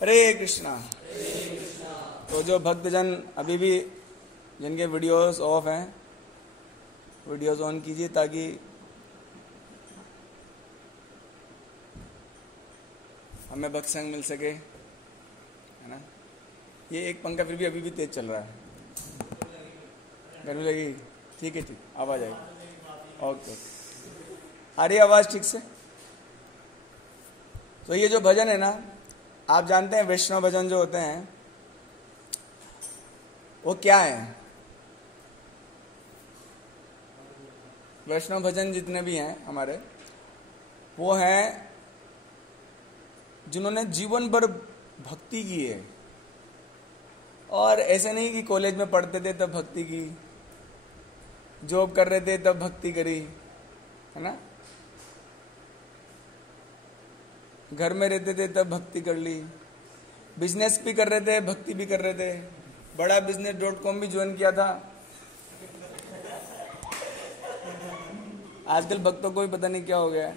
हरे कृष्णा। तो जो भक्तजन अभी भी जिनके वीडियोस ऑफ हैं, वीडियोस ऑन कीजिए ताकि हमें भक्त संग मिल सके, है ना। ये एक पंखा फिर भी अभी भी तेज चल रहा है, गर्मी लगी। ठीक है, ठीक, आवाज आएगी। ओके, आ रही आवाज ठीक से। तो ये जो भजन है ना, आप जानते हैं वैष्णव भजन जो होते हैं वो क्या है? वैष्णव भजन जितने भी हैं हमारे, वो हैं जिन्होंने जीवन भर भक्ति की है। और ऐसे नहीं कि कॉलेज में पढ़ते थे तब भक्ति की, जॉब कर रहे थे तब भक्ति करी, है ना, घर में रहते थे तब भक्ति कर ली, बिजनेस भी कर रहे थे, भक्ति भी कर रहे थे, बड़ा business.com भी ज्वाइन किया था। आजकल भक्तों को भी पता नहीं क्या हो गया है।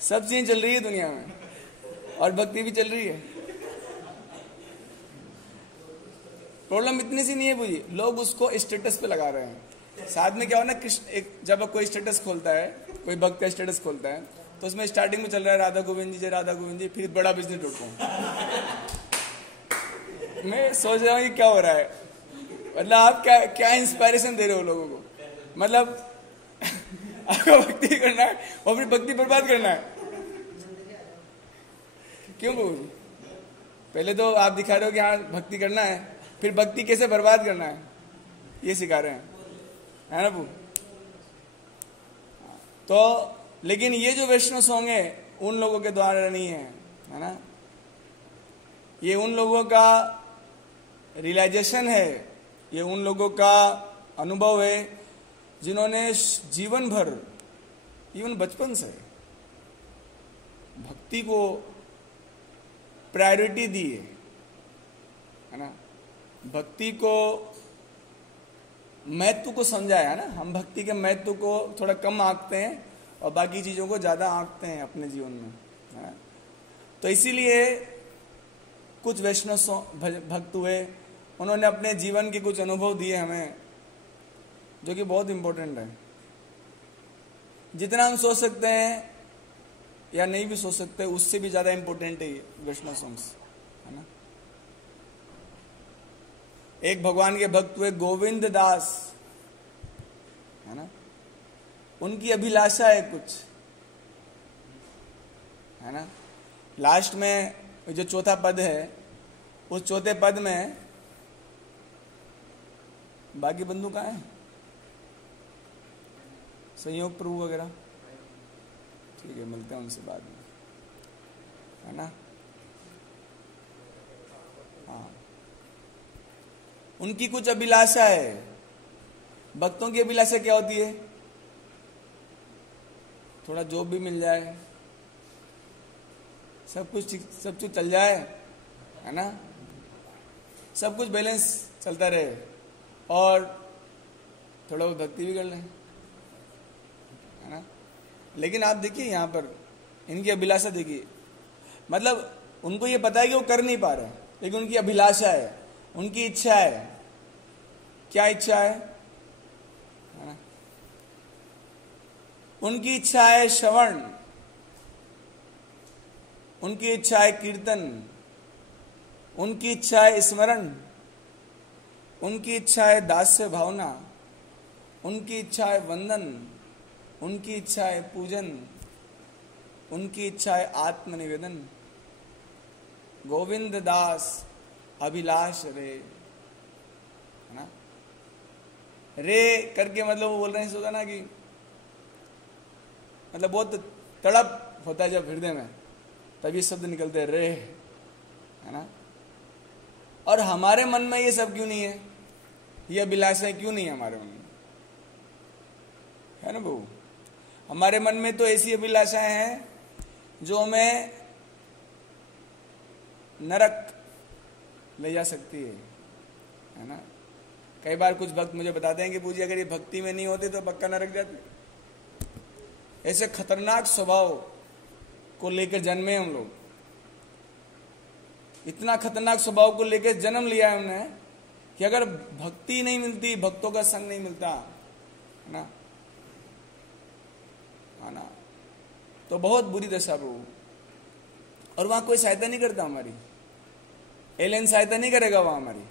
सब चीजें चल रही है दुनिया में और भक्ति भी चल रही है। प्रॉब्लम इतनी सी नहीं है बुझी, लोग उसको स्टेटस पे लगा रहे हैं। साथ में क्या हो ना, कृष्ण एक जब कोई स्टेटस खोलता है, कोई भक्त का स्टेटस खोलता है, तो उसमें स्टार्टिंग में चल रहा है राधा गोविंद जी जय राधा गोविंद जी, फिर बड़ा business.com। मैं सोच रहा हूँ कि क्या हो रहा है, मतलब आप क्या क्या इंस्पायरेशन दे रहे हो लोगों को? मतलब आपको भक्ति करना है और फिर भक्ति बर्बाद करना है, क्यों बोल? पहले तो आप दिखा रहे हो कि हाँ भक्ति करना है, फिर भक्ति कैसे बर्बाद करना है ये सिखा रहे हैं, है ना बू? तो लेकिन ये जो वैष्णव सॉन्ग है उन लोगों के द्वारा नहीं है ना। ये उन लोगों का रियलाइजेशन है, ये उन लोगों का अनुभव है जिन्होंने जीवन भर, इवन बचपन से भक्ति को प्रायोरिटी दी है ना, भक्ति को महत्व को समझा है ना। हम भक्ति के महत्व को थोड़ा कम आंकते हैं और बाकी चीजों को ज्यादा आंकते हैं अपने जीवन में, है ना? तो इसीलिए कुछ वैष्णव भक्त हुए, उन्होंने अपने जीवन के कुछ अनुभव दिए हमें, जो कि बहुत इंपॉर्टेंट है। जितना हम सोच सकते हैं या नहीं भी सोच सकते, उससे भी ज्यादा इंपॉर्टेंट है ये वैष्णव सॉन्ग्स, है ना। एक भगवान के भक्त हुए गोविंद दास, है ना, उनकी अभिलाषा है कुछ, है ना। लास्ट में जो चौथा पद है, उस चौथे पद में बाकी बंधु कहाँ है? संयोग प्रभु वगैरह, ठीक है, मिलते हैं उनसे बाद में, है ना। हाँ, उनकी कुछ अभिलाषा है। भक्तों की अभिलाषा क्या होती है? थोड़ा जॉब भी मिल जाए, सब कुछ चल जाए, है ना, सब कुछ बैलेंस चलता रहे और थोड़ा बहुत भक्ति भी कर लें, है ना। लेकिन आप देखिए यहाँ पर इनकी अभिलाषा देखिए, मतलब उनको ये पता है कि वो कर नहीं पा रहे, लेकिन उनकी अभिलाषा है, उनकी इच्छा है। क्या इच्छा है ना? उनकी इच्छा है श्रवण, उनकी इच्छा है कीर्तन, उनकी इच्छा है स्मरण, उनकी इच्छा है दास्य भावना, उनकी इच्छा है वंदन, उनकी इच्छा है पूजन, उनकी इच्छा है आत्मनिवेदन। गोविंद दास अभिलाष रे, है ना। रे करके मतलब वो बोल रहे हैं, होगा ना कि मतलब बहुत तड़प होता है जब हृदय में, तभी शब्द निकलते हैं रे, है ना। और हमारे मन में ये सब क्यों नहीं है? ये अभिलाषाएं क्यों नहीं है हमारे मन में, है ना बहू? हमारे मन में तो ऐसी अभिलाषाएं हैं जो हमें नरक ले जा सकती है ना। कई बार कुछ भक्त मुझे बताते हैं कि पूजी अगर ये भक्ति में नहीं होते तो पक्का नरक जाते। ऐसे खतरनाक स्वभाव को लेकर जन्मे हम लोग, इतना खतरनाक स्वभाव को लेकर जन्म लिया है हमने कि अगर भक्ति नहीं मिलती, भक्तों का संग नहीं मिलता है ना, तो बहुत बुरी दशा प्रभु। और वहां कोई सहायता नहीं करता हमारी, एलियन सहायता नहीं करेगा वहां हमारी।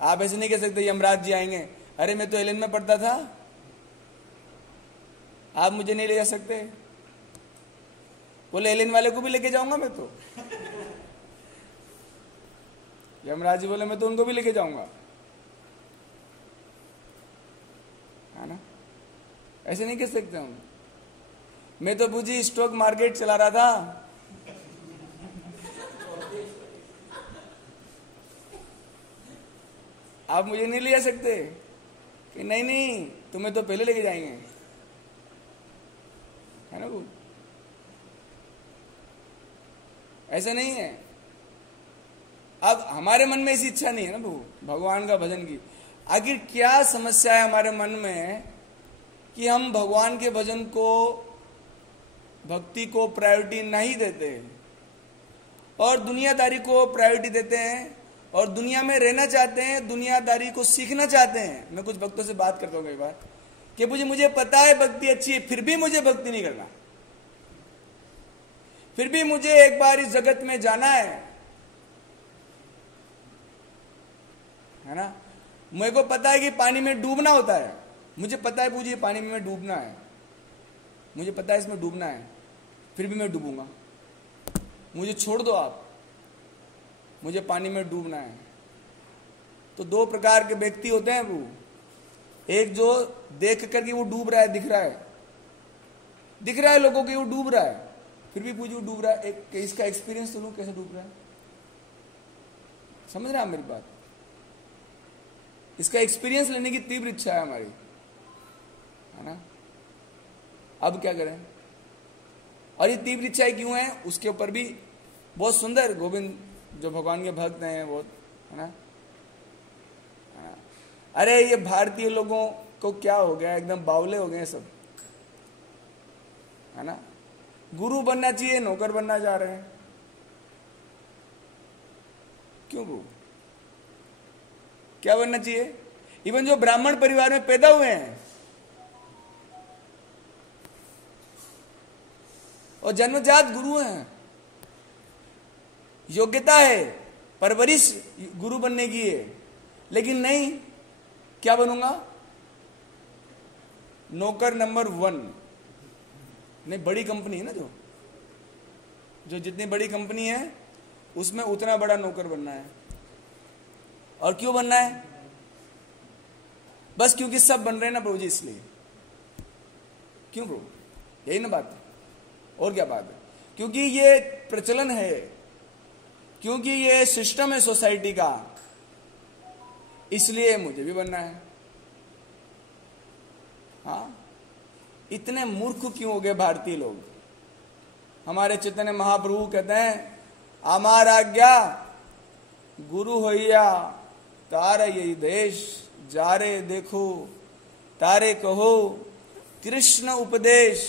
आप ऐसे नहीं कह सकते यमराज जी आएंगे, अरे मैं तो एलियन में पढ़ता था, आप मुझे नहीं ले जा सकते। बोले एलियन वाले को भी लेके जाऊंगा मैं तो। यमराज जी बोले मैं तो उनको भी लेके जाऊंगा, है ना। ऐसे नहीं कह सकते हम। मैं तो पूजी स्टॉक मार्केट चला रहा था, आप मुझे नहीं ले जा सकते कि नहीं नहीं तुम्हें तो पहले लेके जाएंगे, है ना वो। ऐसा नहीं है। अब हमारे मन में ऐसी इच्छा नहीं है ना वो भगवान का भजन की। आखिर क्या समस्या है हमारे मन में कि हम भगवान के भजन को, भक्ति को प्रायोरिटी नहीं देते और दुनियादारी को प्रायोरिटी देते हैं और दुनिया में रहना चाहते हैं, दुनियादारी को सीखना चाहते हैं। मैं कुछ भक्तों से बात करता हूं कई बार कि मुझे पता है भक्ति अच्छी है, फिर भी मुझे भक्ति नहीं करना, फिर भी मुझे एक बार इस जगत में जाना है ना। मेरे को पता है कि पानी में डूबना होता है, मुझे पता है पूजी पानी में डूबना है, मुझे पता है इसमें डूबना है, फिर भी मैं डूबूंगा। मुझे छोड़ दो आप, मुझे पानी में डूबना है। तो दो प्रकार के व्यक्ति होते हैं वो, एक जो देख करके वो डूब रहा है, दिख रहा है लोगों को वो डूब रहा है, फिर भी पूजी वो डूब रहा है। एक इसका एक्सपीरियंस तो लो कैसे डूब रहा है, समझ रहे हैं आप मेरी बात। इसका एक्सपीरियंस लेने की तीव्र इच्छा है हमारी, है ना। अब क्या करें, और ये तीव्र इच्छाएं क्यों है, उसके ऊपर भी बहुत सुंदर गोविंद जो भगवान के भक्त हैं बहुत, है ना। अरे ये भारतीय लोगों को क्या हो गया, एकदम बावले हो गए सब, है ना। गुरु बनना चाहिए, नौकर बनना चाह रहे हैं। क्यों गुरु, क्या बनना चाहिए। इवन जो ब्राह्मण परिवार में पैदा हुए हैं और जन्मजात गुरु हैं, योग्यता है, परवरिश गुरु बनने की है, लेकिन नहीं, क्या बनूंगा, नौकर नंबर 1। नहीं, बड़ी कंपनी है ना, जो जितनी बड़ी कंपनी है उसमें उतना बड़ा नौकर बनना है। और क्यों बनना है, बस क्योंकि सब बन रहे हैं ना प्रभु जी, इसलिए। क्यों प्रभु, यही ना बात है, और क्या बात है। क्योंकि ये प्रचलन है, क्योंकि ये सिस्टम है सोसाइटी का, इसलिए मुझे भी बनना है। हाँ, इतने मूर्ख क्यों हो गए भारतीय लोग। हमारे चैतन्य महाप्रभु कहते हैं, आमार आज्ञा गुरु होइया तार यही देश, जारे देखो तारे कहो कृष्ण उपदेश।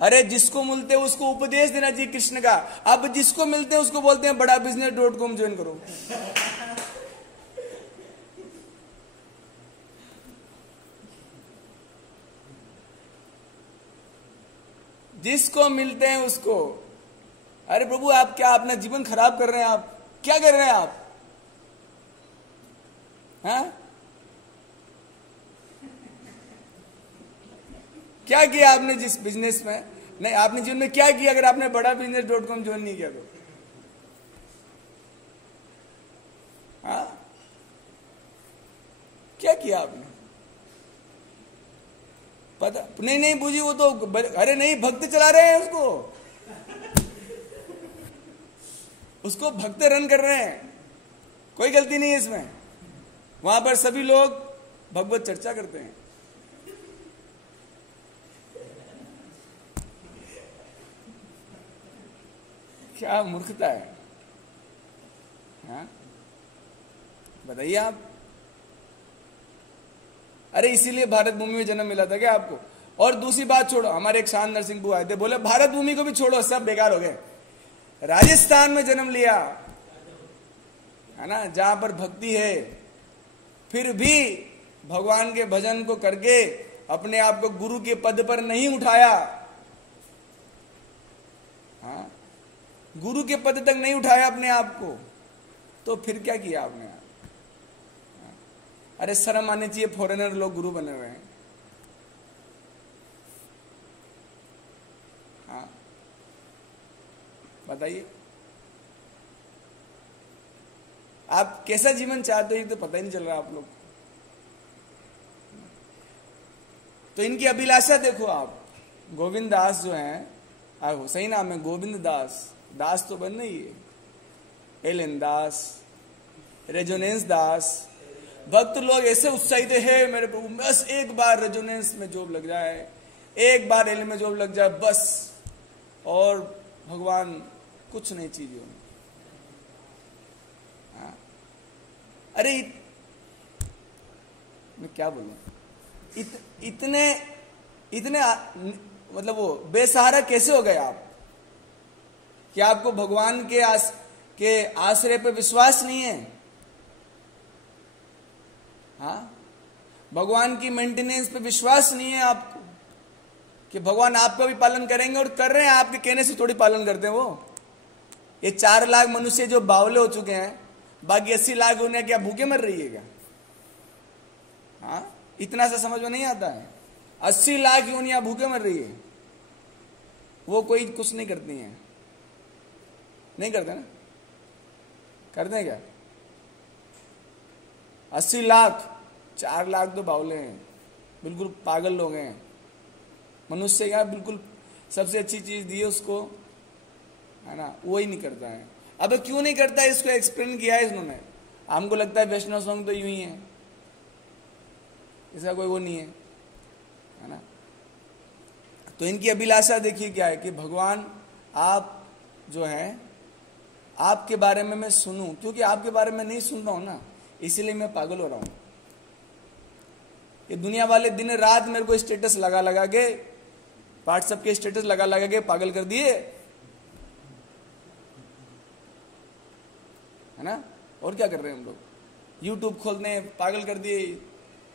अरे जिसको मिलते हैं उसको उपदेश देना चाहिए कृष्ण का। अब जिसको मिलते हैं उसको बोलते हैं बड़ा business.com ज्वाइन करो। जिसको मिलते हैं उसको। अरे प्रभु आप क्या अपना जीवन खराब कर रहे हैं, आप क्या कर रहे हैं आप, हैं? क्या किया आपने जिस बिजनेस में, नहीं आपने जीवन में क्या किया अगर आपने बड़ा business.com ज्वाइन नहीं किया तो? हाँ, क्या किया आपने, पता नहीं बूझी वो तो। अरे नहीं, भक्त चला रहे हैं उसको भक्त रन कर रहे हैं, कोई गलती नहीं है इसमें। वहां पर सभी लोग भगवत चर्चा करते हैं। क्या मूर्खता है, हाँ? बताइए आप। अरे इसीलिए भारत भूमि में जन्म मिला था क्या आपको? और दूसरी बात छोड़ो, हमारे एक शान नरसिंह आए थे, बोले भारत भूमि को भी छोड़ो, सब बेकार हो गए। राजस्थान में जन्म लिया है ना, जहां पर भक्ति है, फिर भी भगवान के भजन को करके अपने आप को गुरु के पद पर नहीं उठाया। हाँ, गुरु के पद तक नहीं उठाया अपने आप को, तो फिर क्या किया आपने? अरे शर्म आनी चाहिए, फॉरेनर लोग गुरु बने हुए हैं। हाँ बताइए, आप कैसा जीवन चाहते हो ये तो पता ही नहीं चल रहा आप लोग। तो इनकी अभिलाषा देखो आप, गोविंद दास जो हैं, सही नाम है गोविंद दास, दास तो बन नहीं है, एलन दास, रेजोनेंस दास। भक्त लोग ऐसे उत्साहित है, मेरे प्रभु बस एक बार रेजोनेंस में जॉब लग जाए, एक बार एलन में जॉब लग जाए बस, और भगवान कुछ नहीं चाहिए। हाँ? अरे मैं क्या बोलूं, इतने मतलब वो बेसहारा कैसे हो गए आप कि आपको भगवान के आश्रय पे विश्वास नहीं है? हाँ, भगवान की मेंटेनेंस पे विश्वास नहीं है आपको कि भगवान आपका भी पालन करेंगे, और कर रहे हैं, आपके कहने से थोड़ी पालन करते हैं वो। ये 4 लाख मनुष्य जो बावले हो चुके हैं, बाकी 80 लाख उन्हें क्या भूखे मर रही है क्या? हाँ, इतना सा समझ में नहीं आता है। 80 लाख यूनिया भूखे मर रही है, वो कोई कुछ नहीं करती हैं। नहीं करते ना? करते हैं क्या? 80 लाख, 4 लाख तो बावले हैं, बिल्कुल पागल लोग हैं। मनुष्य क्या बिल्कुल सबसे अच्छी चीज दी है उसको, है ना, वो ही नहीं करता है। अब क्यों नहीं करता है, इसको एक्सप्लेन किया है इन्होंने। हमको लगता है वैष्णव संघ तो यूं ही है, इसका कोई वो नहीं है ना। तो इनकी अभिलाषा देखिए क्या है कि भगवान आप जो है, आपके बारे में मैं सुनूं, क्योंकि आपके बारे में नहीं सुन रहा हूं ना, इसीलिए मैं पागल हो रहा हूं। ये दुनिया वाले दिन रात मेरे को स्टेटस लगा लगा के, व्हाट्सएप के स्टेटस लगा लगा के पागल कर दिए, है ना। और क्या कर रहे हैं हम लोग, यूट्यूब खोलते हैं, पागल कर दिए,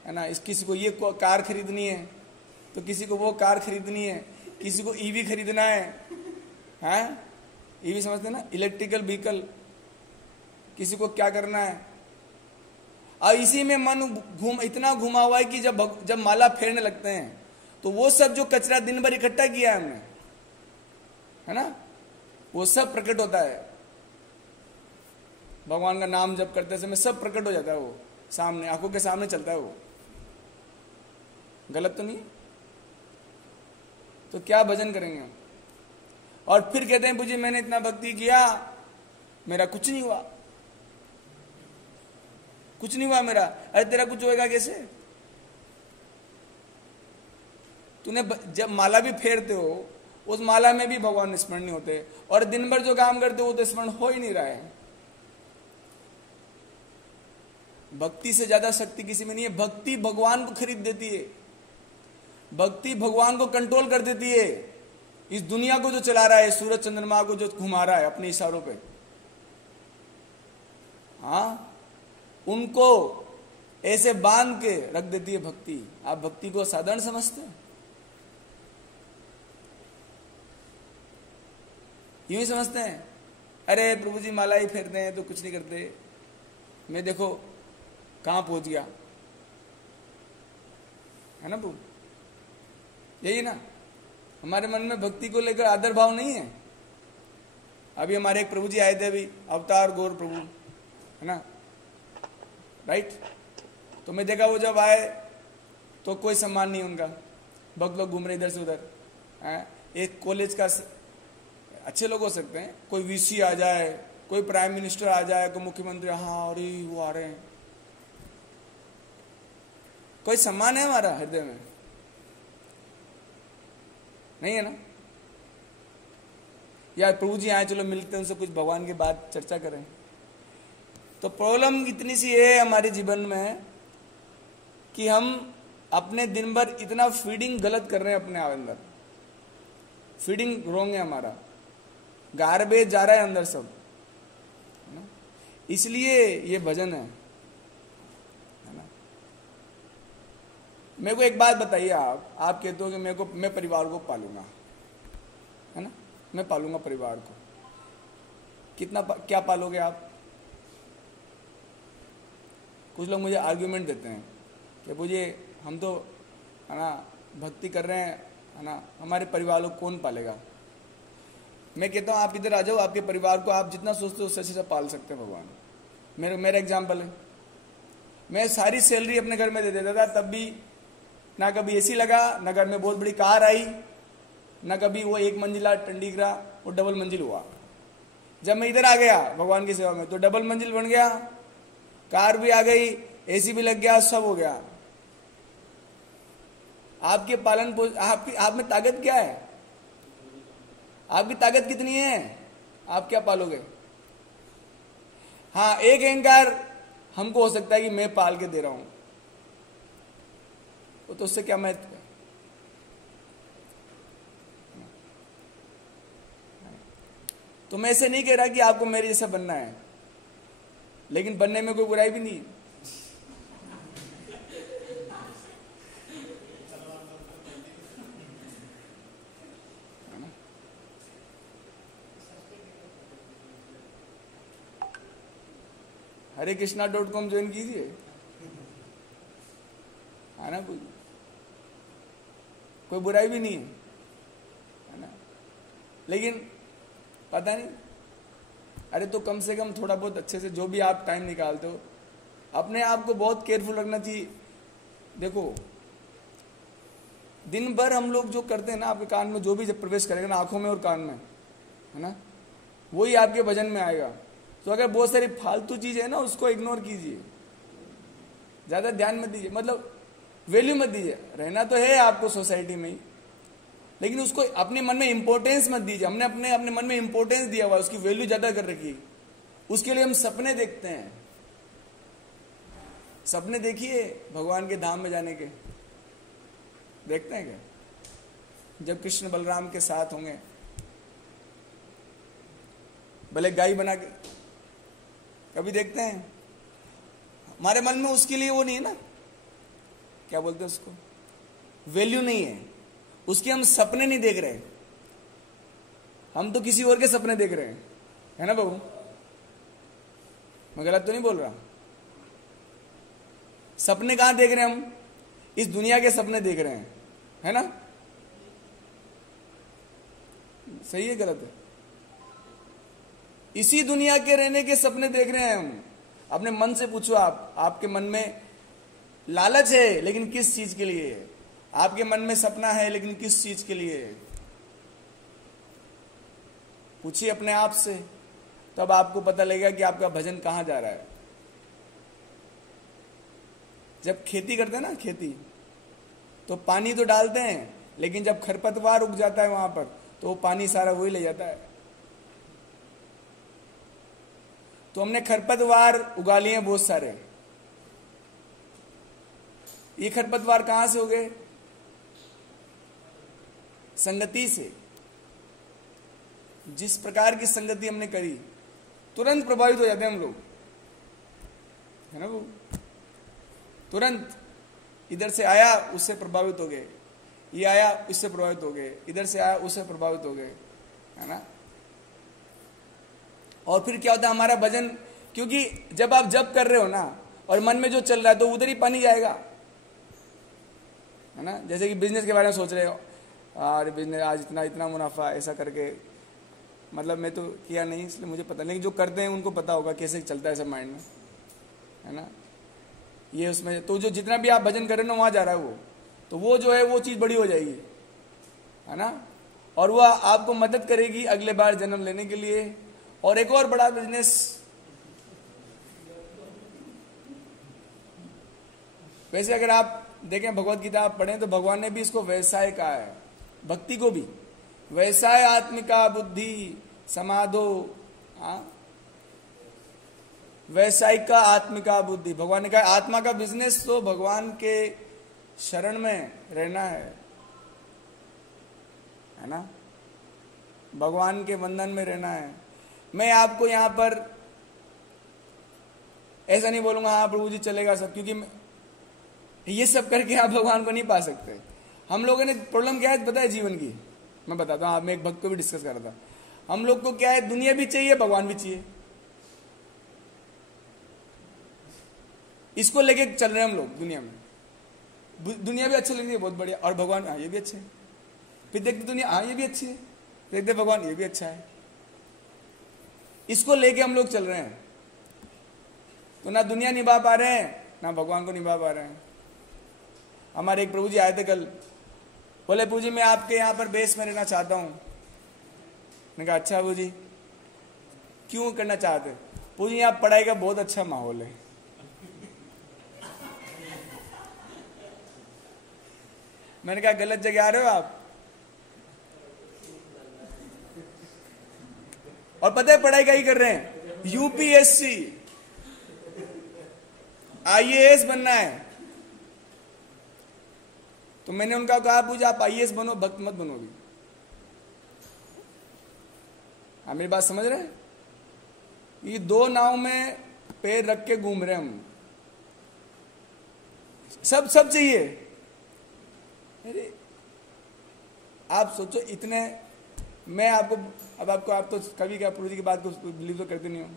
है ना। किसी को ये कार खरीदनी है तो किसी को वो कार खरीदनी है, किसी को ईवी खरीदना है, हैं, ईवी समझते ना, इलेक्ट्रिकल व्हीकल, किसी को क्या करना है। और इसी में मन इतना घुमा हुआ है कि जब माला फेरने लगते हैं तो वो सब जो कचरा दिन भर इकट्ठा किया है हमने, है ना, वो सब प्रकट होता है। भगवान का नाम जप करते समय सब प्रकट हो जाता है, वो सामने, आंखों के सामने चलता है। वो गलत तो नहीं? तो क्या भजन करेंगे हम? और फिर कहते हैं पूजी मैंने इतना भक्ति किया, मेरा कुछ नहीं हुआ, कुछ नहीं हुआ मेरा। अरे तेरा कुछ होएगा कैसे? तूने जब माला भी फेरते हो, उस माला में भी भगवान स्मरण नहीं होते, और दिन भर जो काम करते हो तो स्मरण हो ही नहीं रहा है। भक्ति से ज्यादा शक्ति किसी में नहीं है। भक्ति भगवान को खरीद देती है, भक्ति भगवान को कंट्रोल कर देती है। इस दुनिया को जो चला रहा है, सूरज चंद्रमा को जो घुमा रहा है अपने इशारों पे, हाँ, उनको ऐसे बांध के रख देती है भक्ति। आप भक्ति को साधारण समझते हैं? यूं ही समझते हैं, अरे प्रभु जी माला ही फेरते हैं तो कुछ नहीं करते, मैं देखो कहां पहुंच गया, है ना प्रभु, यही ना। हमारे मन में भक्ति को लेकर आदर भाव नहीं है। अभी हमारे एक प्रभु जी आए थे, अभी अवतार गौर प्रभु, है ना, राइट। तो मैं देखा वो जब आए तो कोई सम्मान नहीं उनका, भक्त लोग घूम रहे इधर से उधर। एक कॉलेज का, अच्छे लोग हो सकते हैं, कोई वीसी आ जाए, कोई प्राइम मिनिस्टर आ जाए, कोई मुख्यमंत्री, हाँ अरे वो आ रहे हैं, कोई सम्मान है हमारा हृदय में? नहीं है ना। यार प्रभु जी आए, चलो मिलते हैं उनसे, कुछ भगवान की बात चर्चा करें। तो प्रॉब्लम इतनी सी है हमारे जीवन में कि हम अपने दिन भर इतना फीडिंग गलत कर रहे हैं अपने अंदर, फीडिंग रोंग है हमारा, गार्बेज जा रहा है अंदर सब, है ना? इसलिए ये भजन है ना? मेरे को एक बात बताइए, आप कहते हो कि मैं परिवार को पालूंगा, है ना, मैं पालूंगा परिवार को, क्या पालोगे आप? कुछ लोग मुझे आर्ग्यूमेंट देते हैं कि मुझे हम तो, है ना, भक्ति कर रहे हैं, है ना, हमारे परिवार को कौन पालेगा? मैं कहता हूँ आप इधर आ जाओ, आपके परिवार को आप जितना सोचते हो उससे अच्छा पाल सकते हैं भगवान। मेरा एग्जाम्पल है, मैं सारी सैलरी अपने घर में दे देता था, तब भी ना कभी एसी लगा, ना घर में बहुत बड़ी कार आई, ना कभी वो 1 मंजिला टंडी गिरा, वो डबल मंजिल हुआ। जब मैं इधर आ गया भगवान की सेवा में तो डबल मंजिल बन गया, कार भी आ गई, एसी भी लग गया, सब हो गया। आपके पालन पोषण, आप में ताकत क्या है? आपकी ताकत कितनी है? आप क्या पालोगे? हाँ, एक अहंकार हमको हो सकता है कि मैं पाल के दे रहा हूं, तो उससे क्या महत्व है? तो मैं ऐसे नहीं कह रहा कि आपको मेरे जैसा बनना है, लेकिन बनने में कोई बुराई भी नहीं है। hare-krishna.com ज्वाइन कीजिए, है ना, कोई बुराई भी नहीं है ना? लेकिन पता नहीं, अरे तो कम से कम थोड़ा बहुत अच्छे से जो भी आप टाइम निकालते हो, अपने आप को बहुत केयरफुल रखना चाहिए। देखो, दिन भर हम लोग जो करते हैं ना, आपके कान में जो भी जब प्रवेश करेगा ना, आंखों में और कान में, है ना, वही आपके भजन में आएगा। तो अगर बहुत सारी फालतू चीज है ना, उसको इग्नोर कीजिए, ज्यादा ध्यान मत दीजिए, मतलब वैल्यू मत दीजिए। रहना तो है आपको सोसाइटी में ही, लेकिन उसको अपने मन में इंपॉर्टेंस मत दीजिए। हमने अपने मन में इंपॉर्टेंस दिया हुआ, उसकी वैल्यू ज्यादा कर रखी। उसके लिए हम सपने देखते हैं। सपने देखिए भगवान के धाम में जाने के, देखते हैं क्या? जब कृष्ण बलराम के साथ होंगे, भले गाय बना के, कभी देखते हैं? हमारे मन में उसके लिए वो नहीं है ना, क्या बोलते हैं उसको, वैल्यू नहीं है उसके। हम सपने नहीं देख रहे, हम तो किसी और के सपने देख रहे हैं, है ना बाबू? मैं गलत तो नहीं बोल रहा? सपने कहां देख रहे हैं हम? इस दुनिया के सपने देख रहे हैं, है ना? सही है गलत है? इसी दुनिया के रहने के सपने देख रहे हैं हम। अपने मन से पूछो, आपके मन में लालच है, लेकिन किस चीज के लिए है? आपके मन में सपना है, लेकिन किस चीज के लिए है? पूछिए अपने आप से, तब आपको पता लगेगा कि आपका भजन कहां जा रहा है। जब खेती करते हैं ना, खेती तो पानी तो डालते हैं, लेकिन जब खरपतवार उग जाता है वहां पर, तो वो पानी सारा वही ले जाता है। तो हमने खरपतवार उगा लिए बहुत सारे। ये खरपतवार कहां से हो गए? संगति से। जिस प्रकार की संगति हमने करी, तुरंत प्रभावित हो जाते हैं हम लोग, है ना वो? तुरंत इधर से आया उससे प्रभावित हो गए, ये आया उससे प्रभावित हो गए, इधर से आया उससे प्रभावित हो गए, है ना? और फिर क्या होता है हमारा भजन, क्योंकि जब आप जप कर रहे हो ना और मन में जो चल रहा है तो उधर ही पानी जाएगा, है ना? जैसे कि बिजनेस के बारे में सोच रहे हो, अरे बिजनेस आज इतना मुनाफा, ऐसा करके, मतलब मैं तो किया नहीं इसलिए मुझे पता नहीं, जो करते हैं उनको पता होगा कैसे चलता है सब माइंड में, है ना? ये उसमें तो जो जितना भी आप भजन कर रहे हो ना, वहां जा रहा है वो, तो वो जो है वो चीज बड़ी हो जाएगी, है ना? और वो आपको मदद करेगी अगले बार जन्म लेने के लिए, और एक और बड़ा बिजनेस। वैसे अगर आप देखें भगवत गीता आप पढ़ें तो भगवान ने भी इसको व्यवसाय कहा है, भक्ति को भी व्यवसाय आत्मिका बुद्धि समाधो, व्यवसायिका आत्मिका बुद्धि। भगवान ने कहा आत्मा का बिजनेस तो भगवान के शरण में रहना है ना, भगवान के बंधन में रहना है। मैं आपको यहां पर ऐसा नहीं बोलूंगा हाँ प्रभु जी चलेगा सब, क्योंकि ये सब करके आप भगवान को नहीं पा सकते। हम लोगों ने प्रॉब्लम क्या है पता है जीवन की, मैं बताता हूं। आप, मैं एक भक्त को भी डिस्कस कर रहा था। हम लोग को क्या है, दुनिया भी चाहिए, भगवान भी चाहिए, इसको लेके चल रहे हैं हम लोग दुनिया में। दुनिया भी अच्छी लग रही है, बहुत बढ़िया, और भगवान हाँ ये भी अच्छे है। फिर देखते दुनिया हाँ ये भी अच्छी है, देखते भगवान ये भी अच्छा है, इसको लेके हम लोग चल रहे हैं। तो ना दुनिया निभा पा रहे हैं, ना भगवान को निभा पा रहे हैं। हमारे एक प्रभु जी आए थे कल, बोले प्रभु जी मैं आपके यहाँ पर बेस में रहना चाहता हूँ। मैंने कहा अच्छा प्रभु जी क्यों करना चाहते? प्रभु जी यहाँ पढ़ाई का बहुत अच्छा माहौल है। मैंने कहा गलत जगह आ रहे हो आप। और पता है पढ़ाई का ही कर रहे हैं, यूपीएससी आईएएस बनना है। तो मैंने उनका कहा पूजा आप आईएएस बनो, भक्त मत बनो भी। आप मेरी बात समझ रहे हैं? ये दो नाव में पैर रख के घूम रहे हम, सब चाहिए। अरे आप सोचो इतने, मैं आपको अब आपको, आप तो कभी क्या प्रभु जी की बात को बिलीव तो करते नहीं हो।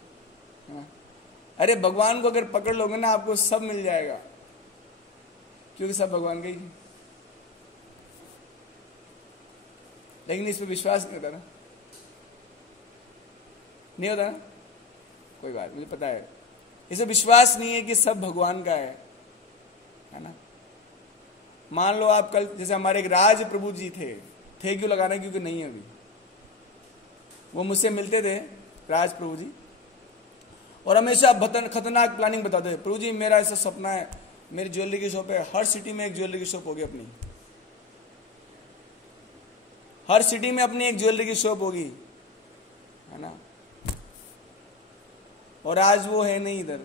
हाँ। अरे भगवान को अगर पकड़ लोगे ना आपको सब मिल जाएगा, क्योंकि सब भगवान का ही। लेकिन इस पर विश्वास नहीं होता ना, नहीं होता ना, कोई बात मुझे पता है। इसे विश्वास नहीं है कि सब भगवान का है ना। मान लो आप कल, जैसे हमारे एक राज प्रभु जी थे क्यों लगाना, क्योंकि नहीं है अभी। वो मुझसे मिलते थे राज प्रभु जी, और हमेशा खतरनाक प्लानिंग बताते थे। प्रभु जी मेरा ऐसा सपना है, मेरी ज्वेलरी की शॉप है, हर सिटी में एक ज्वेलरी की शॉप होगी अपनी, हर सिटी में अपनी एक ज्वेलरी की शॉप होगी, है ना। और आज वो है नहीं इधर,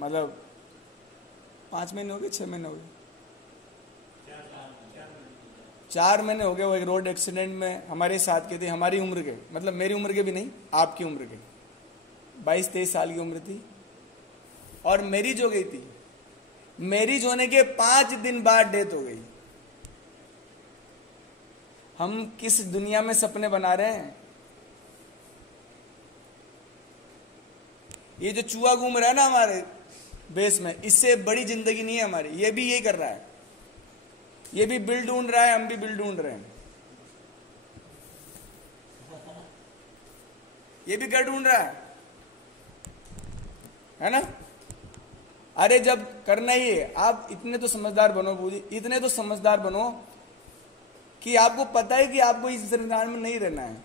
मतलब 5 महीने हो गए, 6 महीने हो गए, 4 महीने हो गए। वो एक रोड एक्सीडेंट में हमारे साथ के थे, हमारी उम्र के, मतलब मेरी उम्र के भी नहीं, आपकी उम्र के, 22-23 साल की उम्र थी। और मैरिज हो गई थी, मैरिज होने के 5 दिन बाद डेथ हो गई। हम किस दुनिया में सपने बना रहे हैं? ये जो चूहा घूम रहा है ना हमारे बेस में, इससे बड़ी जिंदगी नहीं है हमारी। ये भी यही कर रहा है, ये भी बिल ढूंढ रहा है, हम भी बिल ढूंढ रहे हैं। ये भी घर ढूंढ रहा है ना। अरे जब करना ही है, आप इतने तो समझदार बनो बूजी, इतने तो समझदार बनो कि आपको पता है कि आपको इस संस्थान में नहीं रहना है।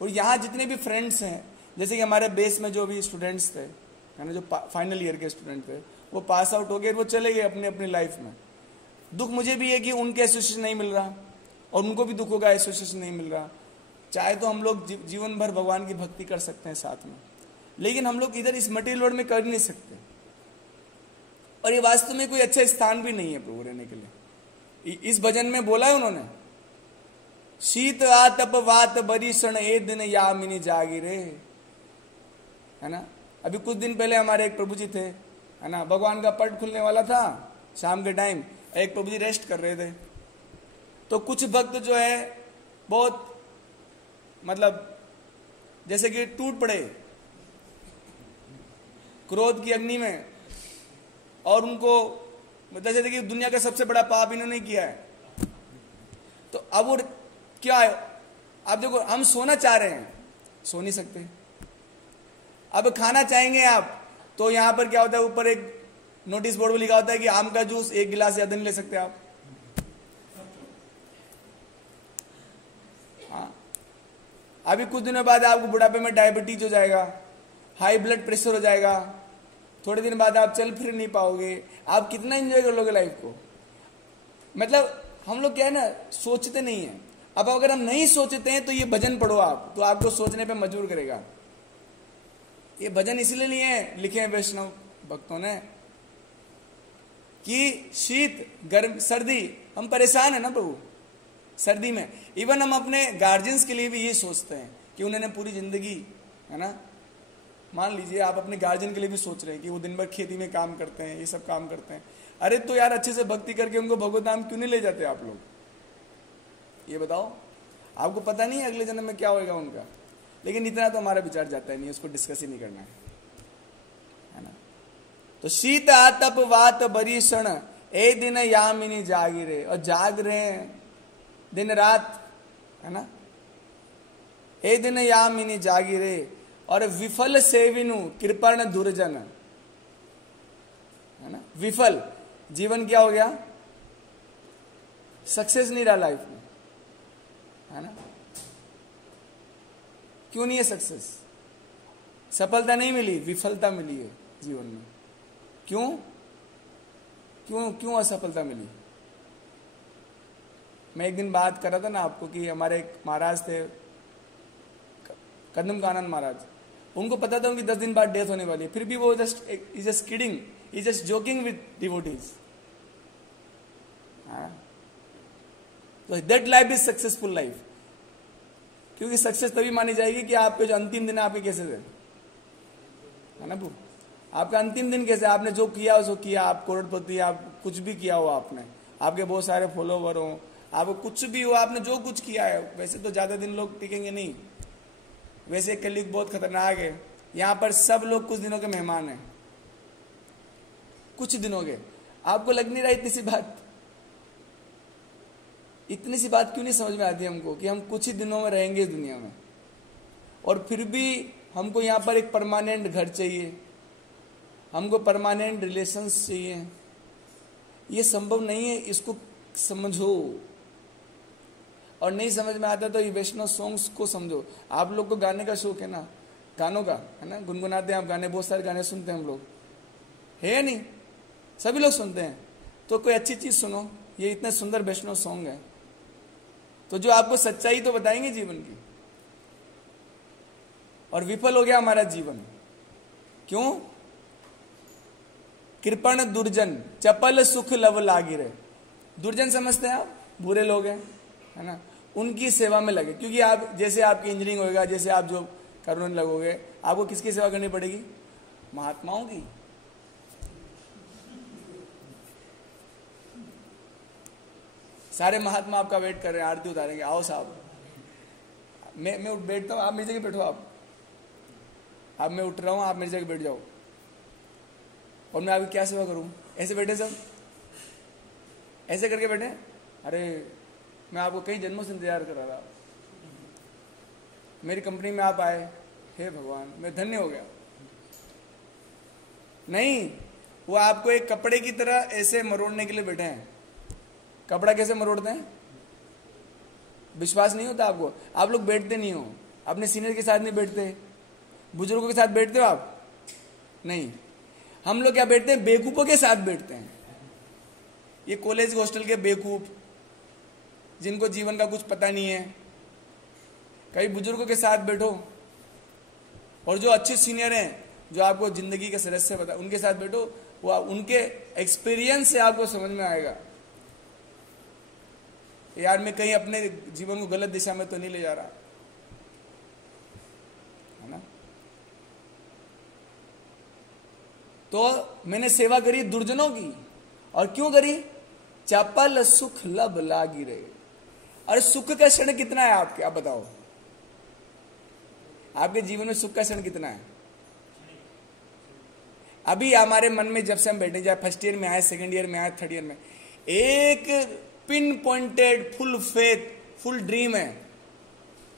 और यहाँ जितने भी फ्रेंड्स हैं, जैसे कि हमारे बेस में जो भी स्टूडेंट्स थे, है ना, जो फाइनल ईयर के स्टूडेंट थे, वो पास आउट हो गए, वो चले गए अपनी अपनी लाइफ में। दुख मुझे भी है कि उनके एसोसिएशन नहीं मिल रहा, और उनको भी दुख होगा एसोसिएशन नहीं मिल रहा। चाहे तो हम लोग जीवन भर भगवान की भक्ति कर सकते हैं साथ में, लेकिन हम लोग इधर इस मटेरियल वर्ल्ड में कर नहीं सकते। और ये वास्तव में कोई अच्छा स्थान भी नहीं है प्रभु रहने के लिए। इस भजन में बोला है उन्होंने, शीत आतप वात बरीषण ए दिन यामिनी जागिरे, है ना। अभी कुछ दिन पहले हमारे एक प्रभु जी थे, है ना, भगवान का पट खुलने वाला था शाम के टाइम, एक प्रभु जी रेस्ट कर रहे थे। तो कुछ भक्त जो है बहुत, मतलब जैसे कि टूट पड़े क्रोध की अग्नि में, और उनको मतलब जैसे कि दुनिया का सबसे बड़ा पाप इन्होंने किया है। तो अब वो क्या है, आप देखो, हम सोना चाह रहे हैं, सो नहीं सकते। अब खाना चाहेंगे आप, तो यहां पर क्या होता है, ऊपर एक नोटिस बोर्ड में लिखा होता है कि आम का जूस 1 गिलास ज्यादा नहीं ले सकते आप। हाँ, अभी कुछ दिनों बाद आपको बुढ़ापे में डायबिटीज हो जाएगा, हाई ब्लड प्रेशर हो जाएगा, थोड़े दिन बाद आप चल फिर नहीं पाओगे। आप कितना एंजॉय कर लोगे लाइफ को? मतलब हम लोग क्या है ना, सोचते नहीं है। अब अगर हम नहीं सोचते हैं तो ये भजन पढ़ो आप, तो आपको सोचने पे मजबूर करेगा। ये भजन इसलिए नहीं है लिखे हैं वैष्णव भक्तों ने कि शीत गर्म सर्दी, हम परेशान है ना प्रभु सर्दी में। इवन हम अपने गार्जियंस के लिए भी ये सोचते हैं कि उन्होंने पूरी जिंदगी, है ना, मान लीजिए आप अपने गार्जियन के लिए भी सोच रहे हैं कि वो दिन भर खेती में काम करते हैं, ये सब काम करते हैं। अरे तो यार अच्छे से भक्ति करके उनको भगवत धाम क्यों नहीं ले जाते आप लोग? ये बताओ, आपको पता नहीं है अगले जन्म में क्या होगा उनका। लेकिन इतना तो हमारा विचार जाता है नहीं, उसको डिस्कस ही नहीं करना है ना। तो शीत आतप वात बरीषण ए दिन यामिनी जागिरे, और जाग रहे हैं दिन रात, है ना। ए दिन यामिनी जागिरे और विफल सेविनु कृपण दुर्जन, है ना। विफल जीवन क्या हो गया? सक्सेस नहीं रहा लाइफ में, है ना। क्यों नहीं है सक्सेस? सफलता नहीं मिली, विफलता मिली है जीवन में। क्यों क्यों क्यों असफलता मिली? मैं एक दिन बात कर रहा था ना आपको कि हमारे एक महाराज थे, कदम कानन महाराज, उनको पता था उनकी 10 दिन बाद डेथ होने वाली है, फिर भी वो just kidding, just joking with devotees. तो that life is successful life. क्योंकि सक्सेस तभी मानी जाएगी कि आपके जो अंतिम दिन आपके कैसे थे, है ना बू। आपका अंतिम दिन कैसे, आपने जो किया उसको किया, आप करोड़पति, आप कुछ भी किया हो आपने, आपके बहुत सारे फॉलोवर हो, आपको कुछ भी हो, आपने जो कुछ किया है, वैसे तो ज्यादा दिन लोग टिकेंगे नहीं, वैसे कलयुग बहुत खतरनाक है। यहां पर सब लोग कुछ दिनों के मेहमान हैं, कुछ दिनों के। आपको लग नहीं रहा इतनी सी बात? इतनी सी बात क्यों नहीं समझ में आती हमको कि हम कुछ ही दिनों में रहेंगे इस दुनिया में, और फिर भी हमको यहाँ पर एक परमानेंट घर चाहिए, हमको परमानेंट रिलेशंस चाहिए। ये संभव नहीं है, इसको समझो। और नहीं समझ में आता तो ये वैष्णव सॉन्ग्स को समझो। आप लोग को गाने का शौक है ना, गानों का, है ना, गुनगुनाते हैं आप गाने, बहुत सारे गाने सुनते हैं हम लोग, है नहीं? सभी लोग सुनते हैं। तो कोई अच्छी चीज सुनो, ये इतने सुंदर वैष्णव सॉन्ग है, तो जो आपको सच्चाई तो बताएंगे जीवन की। और विफल हो गया हमारा जीवन, क्यों? कृपण दुर्जन चपल सुख लव लागी रहे। दुर्जन समझते हैं आप, बुरे लोग हैं, है ना, उनकी सेवा में लगे। क्योंकि आप जैसे आपकी इंजीनियरिंग होगा, जैसे आप जो करने लगोगे, आपको किसकी सेवा करनी पड़ेगी? महात्माओं की। सारे महात्मा आपका वेट कर रहे हैं, आरती उतारेंगे, आओ साहब। मैं उठ बैठता हूँ, आप मेरी जगह बैठो। आप मैं उठ रहा हूँ, आप मेरी जगह बैठ जाओ, और मैं आपकी क्या सेवा करूं? ऐसे बैठे सब, ऐसे करके बैठे। अरे मैं आपको कई जन्मों से इंतजार कर रहा था, मेरी कंपनी में आप आए, हे भगवान मैं धन्य हो गया। नहीं, वो आपको एक कपड़े की तरह ऐसे मरोड़ने के लिए बैठे हैं। कपड़ा कैसे मरोड़ते हैं? विश्वास नहीं होता आपको? आप लोग बैठते नहीं हो, अपने सीनियर के साथ नहीं बैठते, बुजुर्गों के साथ बैठते हो आप? नहीं, हम लोग क्या बैठते हैं? बेवकूफों के साथ बैठते हैं। ये कॉलेज हॉस्टल के बेवकूफ, जिनको जीवन का कुछ पता नहीं है। कई बुजुर्गों के साथ बैठो, और जो अच्छे सीनियर हैं, जो आपको जिंदगी के सदस्य पता, उनके साथ बैठो। वो उनके एक्सपीरियंस से आपको समझ में आएगा यार मैं कहीं अपने जीवन को गलत दिशा में तो नहीं ले जा रहा, है ना। तो मैंने सेवा करी दुर्जनों की, और क्यों करी? चपल सुख लब लागी रहे। और सुख का क्षण कितना है आपके? आप बताओ, आपके जीवन में सुख का क्षण कितना है? अभी हमारे मन में जब से हम बैठे, जाए फर्स्ट ईयर में आए, सेकंड ईयर में आए, थर्ड ईयर में, एक pin pointed full faith, full dream है,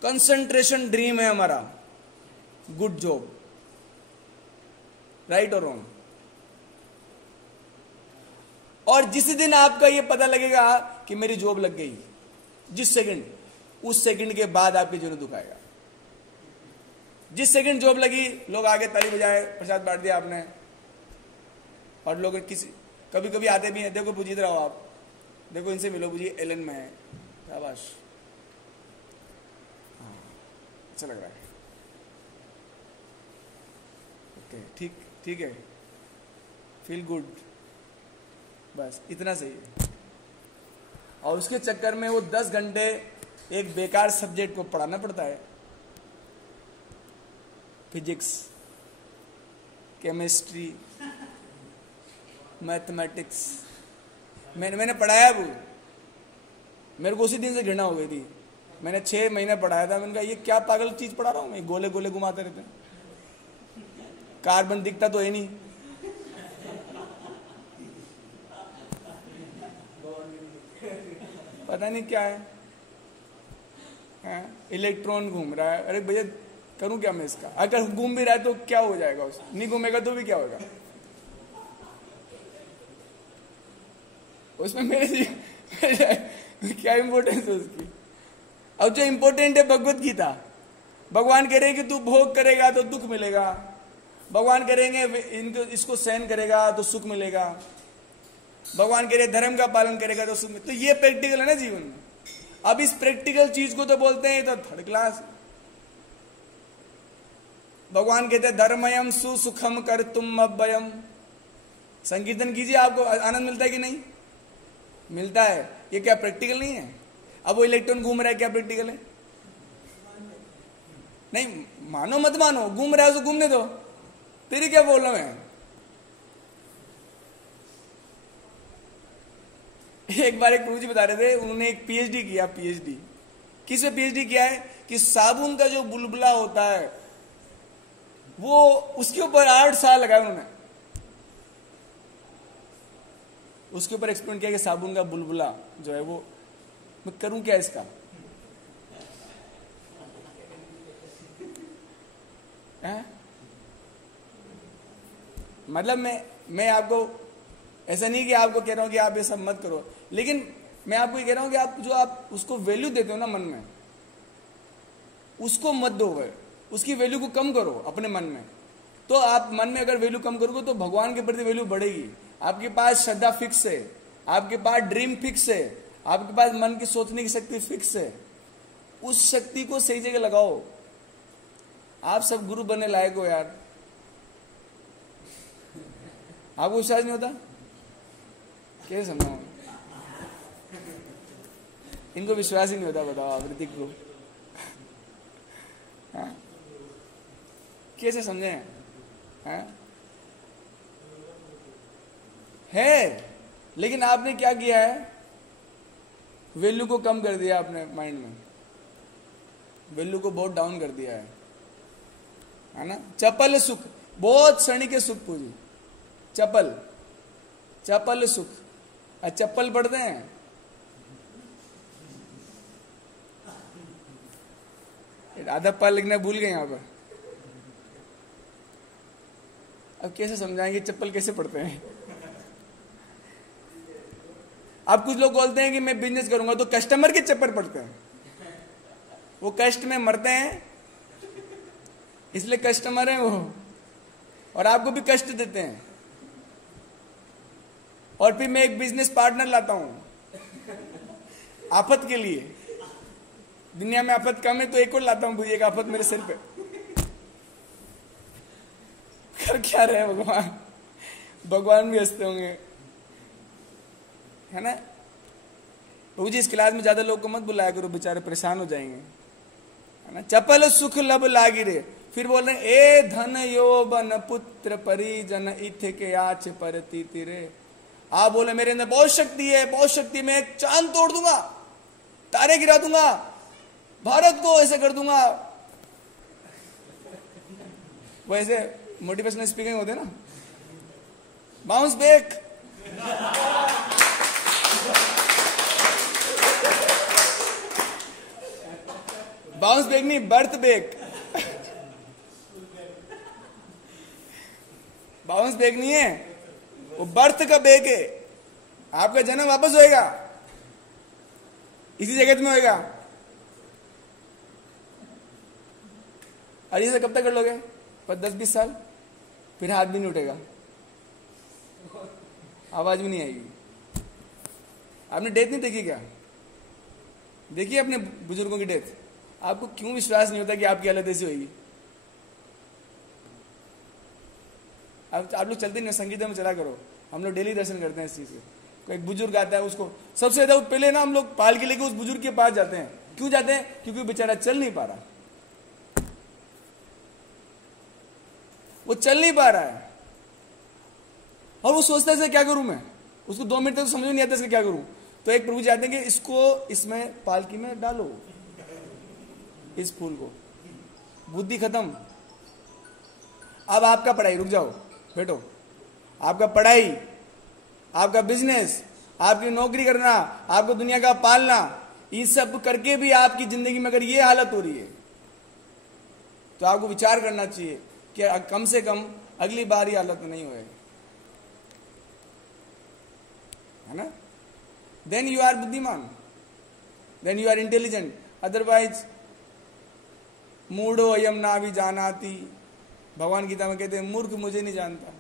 कंसंट्रेशन ड्रीम है हमारा, गुड जॉब। राइट और रॉन्ग? और जिस दिन आपका ये पता लगेगा कि मेरी जॉब लग गई, जिस सेकंड, उस सेकंड के बाद आपके जीवन दुख आएगा। जिस सेकंड जॉब लगी, लोग आगे ताली बजाए, प्रसाद बांट दिया आपने, और लोग किसी कभी कभी आते भी हैं, देखो पूजित रहो आप, देखो इनसे मिलो, पूछिए एलन में है, शाबाश, अच्छा लग रहा है, ओके, ठीक ठीक है, फील गुड, बस इतना सही है। और उसके चक्कर में वो 10 घंटे एक बेकार सब्जेक्ट को पढ़ाना पड़ता है, फिजिक्स, केमिस्ट्री, मैथमेटिक्स। मैंने पढ़ाया वो, मेरे को उसी दिन से घृणा हो गई थी। मैंने 6 महीने पढ़ाया था। मैंने कहा ये क्या पागल चीज पढ़ा रहा हूं मैं, गोले गोले घुमाते रहते हैं, कार्बन दिखता तो है नहीं। पता नहीं क्या है, इलेक्ट्रॉन घूम रहा है। अरे भैया करूं क्या मैं इसका? अगर घूम भी रहा है तो क्या हो जाएगा उसका? नहीं घूमेगा तो भी क्या होगा उसमें? मेरे क्या इंपॉर्टेंस है उसकी? अब जो इंपॉर्टेंट है भगवत गीता, भगवान कह रहे हैं कि तू भोग करेगा तो दुख मिलेगा, भगवान करेंगे इनको इसको सहन करेगा तो सुख मिलेगा, भगवान कह रहे धर्म का पालन करेगा तो सुख मिलेगा। तो ये प्रैक्टिकल है ना जीवन में। अब इस प्रैक्टिकल चीज को तो बोलते हैं तो थर्ड क्लास। भगवान कहते हैं धर्मयम सुसुखम कर तुम अव्ययम। संकीर्तन कीजिए, आपको आनंद मिलता है कि नहीं मिलता है? ये क्या प्रैक्टिकल नहीं है? अब वो इलेक्ट्रॉन घूम रहा है, क्या प्रैक्टिकल है? नहीं, मानो मत मानो, घूम रहा है तो घूमने दो, तेरी क्या बोल रहा मैं। एक बार एक गुरु जी बता रहे थे, उन्होंने एक पीएचडी किया। पीएचडी किस में पीएचडी किया है कि साबुन का जो बुलबुला होता है वो, उसके ऊपर 8 साल लगाए उन्होंने। उसके ऊपर एक्सपेरिमेंट किया कि साबुन का बुलबुला जो है वो, मैं करूं क्या इसका? मतलब मैं आपको ऐसा नहीं कि आपको कह रहा हूं कि आप ये सब मत करो, लेकिन मैं आपको ये कह रहा हूं कि आप उसको वैल्यू देते हो ना मन में, उसको मत दो, उसकी वैल्यू को कम करो अपने मन में। तो आप मन में अगर वैल्यू कम करोगे तो भगवान के प्रति वैल्यू बढ़ेगी। आपके पास श्रद्धा फिक्स है, आपके पास ड्रीम फिक्स है, आपके पास मन की सोचने की शक्ति फिक्स है। उस शक्ति को सही जगह लगाओ। आप सब गुरु बनने लायक हो यार। आपको विश्वास नहीं होता? कैसे समझाऊं? इनको विश्वास ही नहीं होता, बताओ आप ऋतिक को। कैसे समझे? है, लेकिन आपने क्या किया है? वैल्यू को कम कर दिया आपने माइंड में, वैल्यू को बहुत डाउन कर दिया है ना। चपल सुख, बहुत क्षणिक सुख पूजी, चपल चपल सुख। चप्पल पढ़ते हैं, आधा पल लिखना भूल गए यहां पर। अब कैसे समझाएंगे चप्पल कैसे पढ़ते हैं? अब कुछ लोग बोलते हैं कि मैं बिजनेस करूंगा तो कस्टमर के चप्पल पढ़ते हैं, वो कष्ट में मरते हैं इसलिए कस्टमर है वो, और आपको भी कष्ट देते हैं। और फिर मैं एक बिजनेस पार्टनर लाता हूं आफत के लिए। दुनिया में आफत कम है तो एक और लाता हूं, एक आफत मेरे सिर पे। कर क्या रहे भगवान? भगवान भी हंसते होंगे, है ना। प्रभु जी इस क्लास में ज्यादा लोग को मत बुलाया करो, बेचारे परेशान हो जाएंगे, है ना। चपल सुख लब लागी रे। फिर बोल रहे ए धन यौवन पुत्र परिजन इथ के आच परती तिरे। आप बोले मेरे अंदर बहुत शक्ति है, बहुत शक्ति, मैं एक चांद तोड़ दूंगा, तारे गिरा दूंगा, भारत को ऐसे कर दूंगा। वो ऐसे मोटिवेशनल स्पीकिंग होते ना, बाउंस बैक। बाउंस बैक नहीं, बर्थ बैक। बाउंस बैक नहीं है, वो बर्थ का बैक है। आपका जन्म वापस होएगा, इसी जगत में होएगा। और ये कब तक कर लोगे? पर 10-20 साल, फिर हाथ भी नहीं उठेगा, आवाज भी नहीं आएगी। आपने डेथ नहीं देखी क्या? देखिए अपने बुजुर्गों की डेथ। आपको क्यों विश्वास नहीं होता कि आपकी हालत ऐसी होगी? आप लोग चलते नहीं, संगीत में चला करो। हम लोग डेली दर्शन करते हैं इस चीज के। कोई एक बुजुर्ग आता है, उसको सबसे ज्यादा पहले ना हम लोग पाल के लेके उस बुजुर्ग के पास जाते हैं। क्यों जाते हैं? क्योंकि वो बेचारा चल नहीं पा रहा, वो चल नहीं पा रहा है और वो सोचता है सर क्या करूं मैं, उसको 2 मिनट तक तो समझ में नहीं आता इसका क्या करूं। तो एक प्रभु चाहते हैं कि इसको इसमें पालकी में डालो, इस फूल को, बुद्धि खत्म। अब आपका पढ़ाई, रुक जाओ बैठो, आपका पढ़ाई, आपका बिजनेस, आपकी नौकरी करना, आपको दुनिया का पालना, ये सब करके भी आपकी जिंदगी में अगर ये हालत हो रही है तो आपको विचार करना चाहिए कि कम से कम अगली बार ये हालत नहीं होएगी, है ना। देन यू आर बुद्धिमान, then you are intelligent. Otherwise मूढ़ो अयम ना भी जानाति, भगवान गीता में कहते हैं मूर्ख मुझे नहीं जानता,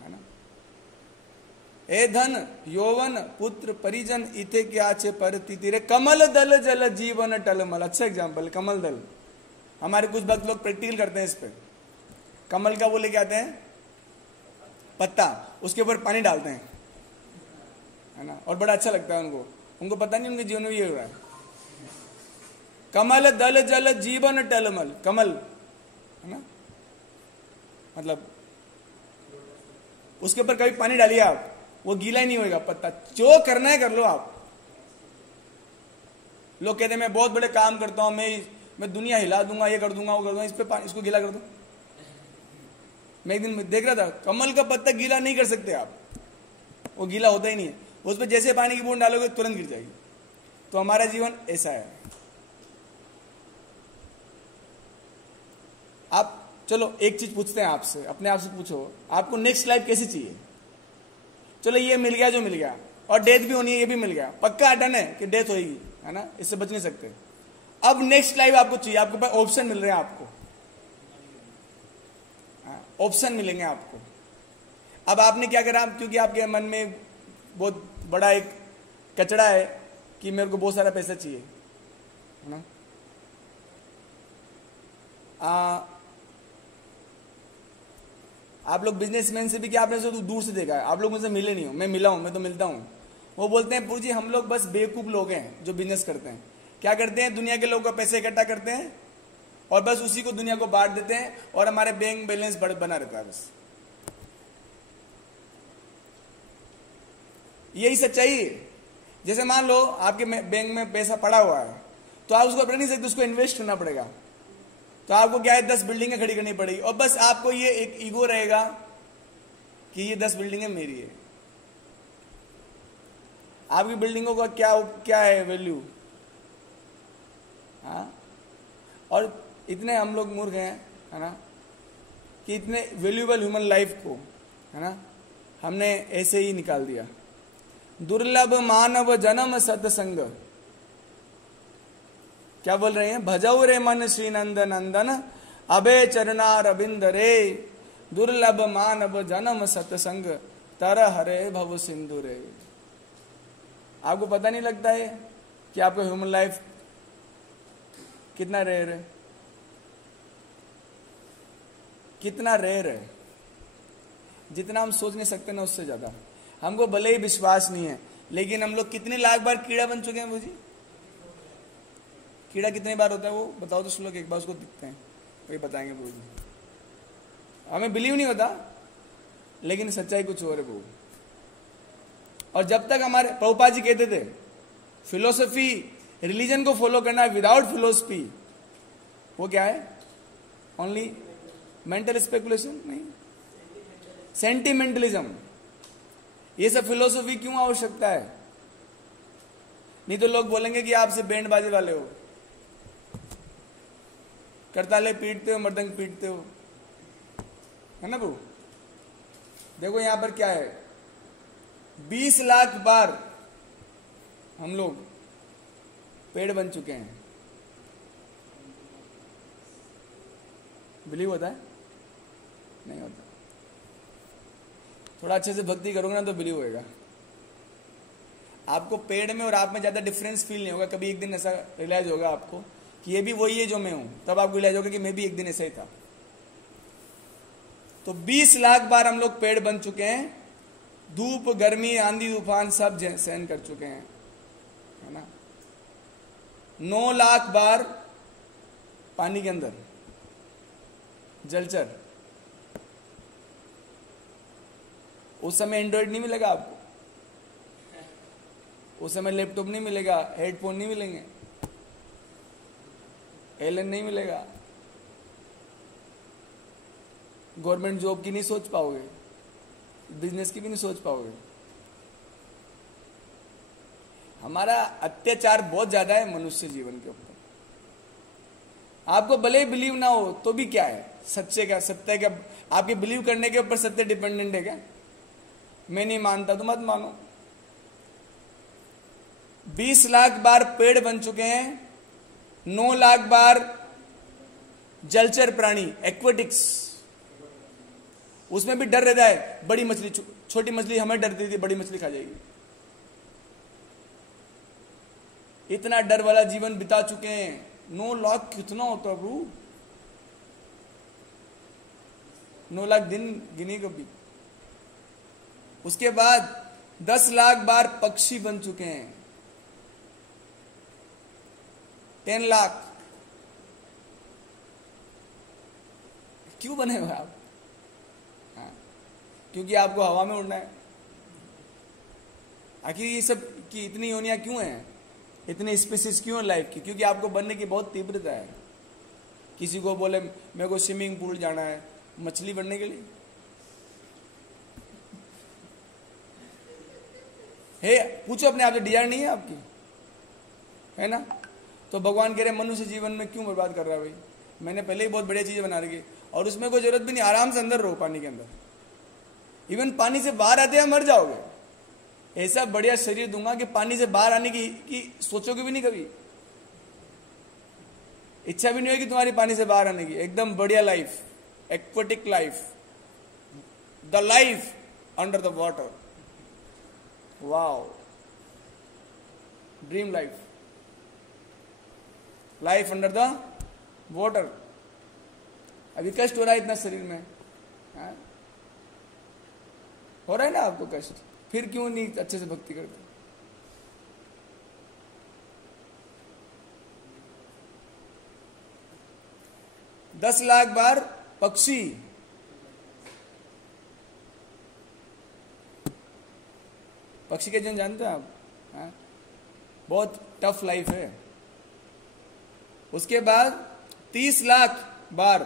है ना। ए धन यौवन पुत्र परिजन इथे क्या छे परति तीरे, कमल दल जल जीवन टलमल। अच्छा एग्जाम्पल, कमल दल। हमारे कुछ भक्त लोग प्रैक्टिकल करते हैं इस पे। कमल का वो लेके आते हैं पत्ता, उसके ऊपर पानी डालते हैं, है ना, और बड़ा अच्छा लगता है उनको। उनको पता नहीं उनके जीवन में ये हो रहा है। कमल दल जल जीवन टलमल, कमल, है ना, मतलब उसके ऊपर कभी पानी डालिए आप, वो गीला ही नहीं होगा पत्ता, जो करना है कर लो आप। लोग कहते हैं मैं बहुत बड़े काम करता हूं, मैं दुनिया हिला दूंगा, ये कर दूंगा, वो कर दूंगा, इस पे इसको गीला कर दो। मैं एक दिन देख रहा था, कमल का पत्ता गीला नहीं कर सकते आप, वो गीला होता ही नहीं है, उस पर जैसे पानी की बूंद डालोगे तुरंत गिर जाएगी। तो हमारा जीवन ऐसा है। आप चलो एक चीज पूछते हैं आपसे, अपने आप से पूछो, आपको नेक्स्ट लाइफ कैसी चाहिए? चलो ये मिल गया जो मिल गया, और डेथ भी होनी है, ये भी मिल गया, पक्का डन है कि डेथ होगी, है ना, इससे बच नहीं सकते। अब नेक्स्ट लाइफ आपको चाहिए, आपके पास ऑप्शन मिल रहे हैं, आपको ऑप्शन मिलेंगे आपको। अब आपने क्या करा, क्योंकि आपके मन में बहुत बड़ा एक कचड़ा है कि मेरे को बहुत सारा पैसा चाहिए, है ना। आप लोग बिजनेसमैन से भी क्या आपने तो दूर से देखा है, आप लोग मुझसे मिले नहीं हो, मैं मिला हूं, मैं तो मिलता हूं। वो बोलते हैं पुर जी हम लोग बस बेवकूफ लोग हैं जो बिजनेस करते हैं। क्या करते हैं, दुनिया के लोगों का पैसे इकट्ठा करते हैं और बस उसी को दुनिया को बांट देते हैं और हमारे बैंक बैलेंस बना रहता है, बस यही सच्चाई है। जैसे मान लो आपके बैंक में पैसा पड़ा हुआ है तो आप उसको अपने नहीं सकते, उसको इन्वेस्ट करना पड़ेगा। तो आपको क्या है, 10 बिल्डिंगें खड़ी करनी पड़ेगी और बस आपको ये एक ईगो रहेगा कि ये 10 बिल्डिंगें मेरी है। आपकी बिल्डिंगों का क्या है वैल्यू, हाँ। और इतने हम लोग मूर्ख हैं, है ना, कि इतने वैल्यूएबल ह्यूमन लाइफ को, है ना, हमने ऐसे ही निकाल दिया। दुर्लभ मानव जन्म सत्संग, क्या बोल रहे हैं, भजौ रे मन श्री नंदन नंदन अभे चरणार अबिंद रे, दुर्लभ मानव जन्म सत्संग तर हरे भव सिंधु रे। आपको पता नहीं लगता है कि आपका ह्यूमन लाइफ कितना रेयर है, कितना रेयर है। जितना हम सोच नहीं सकते ना उससे ज्यादा। हमको भले ही विश्वास नहीं है, लेकिन हम लोग कितने लाख बार कीड़ा बन चुके हैं। वो जी कीड़ा कितनी बार होता है वो बताओ तो लोग एक बार उसको दिखते हैं, वही बताएंगे वो जी। हमें बिलीव नहीं होता, लेकिन सच्चाई कुछ और है वो। और जब तक हमारे प्रभुपाद जी कहते थे फिलोसफी रिलीजन को फॉलो करना विदाउट फिलोसफी, वो क्या है, ओनली मेंटल स्पेकुलेशन, नहीं सेंटिमेंटलिज्म। ये सब फिलोसफी क्यों आवश्यकता है? नहीं तो लोग बोलेंगे कि आपसे बैंड बाजे वाले हो, करताले पीटते हो, मृदंग पीटते हो, है ना। वो देखो यहां पर क्या है, 20 लाख बार हम लोग पेड़ बन चुके हैं। बिलीव होता है? नहीं होता। थोड़ा अच्छे से भक्ति करोगे ना तो बिलीव होएगा। आपको पेड़ में और आप में ज्यादा डिफरेंस फील नहीं होगा। कभी एक दिन ऐसा रियलाइज होगा आपको कि ये भी वही है जो मैं हूं, तब आपको रियलाइज होगा कि मैं भी एक दिन ऐसा ही था। तो 20 लाख बार हम लोग पेड़ बन चुके हैं धूप गर्मी आंधी तूफान सब सहन कर चुके हैं, है ना। 9 लाख बार पानी के अंदर जलचर। उस समय एंड्रॉइड नहीं मिलेगा आपको, उस समय लैपटॉप नहीं मिलेगा, हेडफोन नहीं मिलेंगे, एलन नहीं मिलेगा, गवर्नमेंट जॉब की नहीं सोच पाओगे, बिजनेस की भी नहीं सोच पाओगे। हमारा अत्याचार बहुत ज्यादा है मनुष्य जीवन के ऊपर। आपको भले ही बिलीव ना हो तो भी क्या है, सच्चे का सत्य का, आपके बिलीव करने के ऊपर सत्य डिपेंडेंट है क्या? मैं नहीं मानता तो मत मानो। 20 लाख बार पेड़ बन चुके हैं, 9 लाख बार जलचर प्राणी एक्वेटिक्स, उसमें भी डर रहता है, बड़ी मछली छोटी मछली हमें डरती थी, बड़ी मछली खा जाएगी। इतना डर वाला जीवन बिता चुके हैं। 9 लाख कितना होता है प्रभु? 9 लाख दिन गिनी कभी। उसके बाद 10 लाख बार पक्षी बन चुके हैं, 10 लाख। क्यों बने हुए आप? हाँ, क्योंकि आपको हवा में उड़ना है। आखिर ये सब की इतनी योनियां क्यों हैं, इतनी स्पीसीज क्यों है लाइफ की? क्योंकि आपको बनने की बहुत तीव्रता है। किसी को बोले मेरे को स्विमिंग पूल जाना है, मछली बनने के लिए है? पूछो अपने आप से, डिजायर नहीं है आपकी, है ना? तो भगवान कह रहे मनुष्य जीवन में क्यों बर्बाद कर रहा है भाई? मैंने पहले ही बहुत बढ़िया चीजें बना रखी और उसमें कोई जरूरत भी नहीं। आराम से अंदर रहो, पानी के अंदर। इवन पानी से बाहर आते हैं मर जाओगे। ऐसा बढ़िया शरीर दूंगा कि पानी से बाहर आने की सोचोगे भी नहीं कभी, इच्छा भी नहीं होगी तुम्हारी पानी से बाहर आने की। एकदम बढ़िया life, aquatic life, the life under the water. Wow, dream life, life under the water. अभी कष्ट हो रहा है इतना शरीर में, हाँ? हो रहा है ना आपको कष्ट, फिर क्यों नहीं अच्छे से भक्ति करते? दस लाख बार पक्षी, पक्षी के जन जानते हैं आप, हाँ? बहुत टफ लाइफ है। उसके बाद 30 लाख बार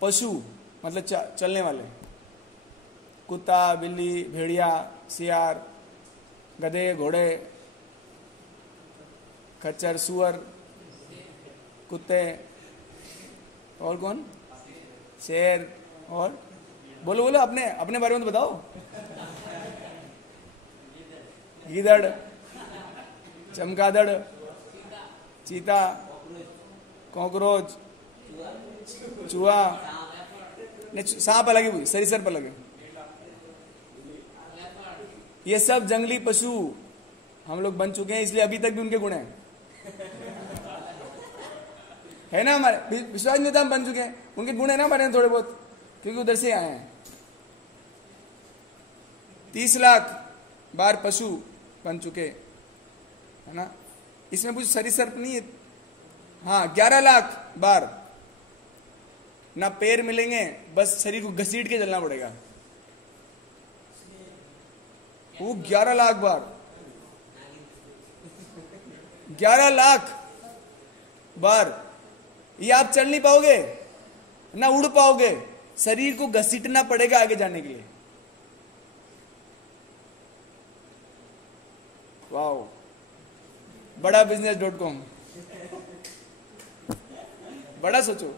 पशु, मतलब चलने वाले, कुत्ता, बिल्ली, भेड़िया, सियार, गधे, घोड़े, खच्चर, सुअर, कुत्ते, और कौन? शेर, और बोलो बोलो, अपने अपने बारे में तो बताओ। गीदड़, चमगादड़, चीता, कॉकरोच, चूहा, नहीं सांप अलग है, सरीसृप अलग है। ये सब जंगली पशु हम लोग बन चुके हैं, इसलिए अभी तक भी उनके गुण हैं, है ना? हमारे विश्वास नहीं था, हम बन चुके हैं, उनके गुण है ना हमारे थोड़े बहुत, क्योंकि उधर से आए हैं। 30 लाख बार पशु बन चुके, है ना? इसमें कुछ सरीसृप नहीं है। हाँ, 11 लाख बार ना पैर मिलेंगे, बस शरीर को घसीट के चलना पड़ेगा। वो 11 लाख बार, 11 लाख बार ये आप चल नहीं पाओगे ना उड़ पाओगे, शरीर को घसीटना पड़ेगा आगे जाने के लिए। वाओ, बड़ा business.com, बड़ा सोचो।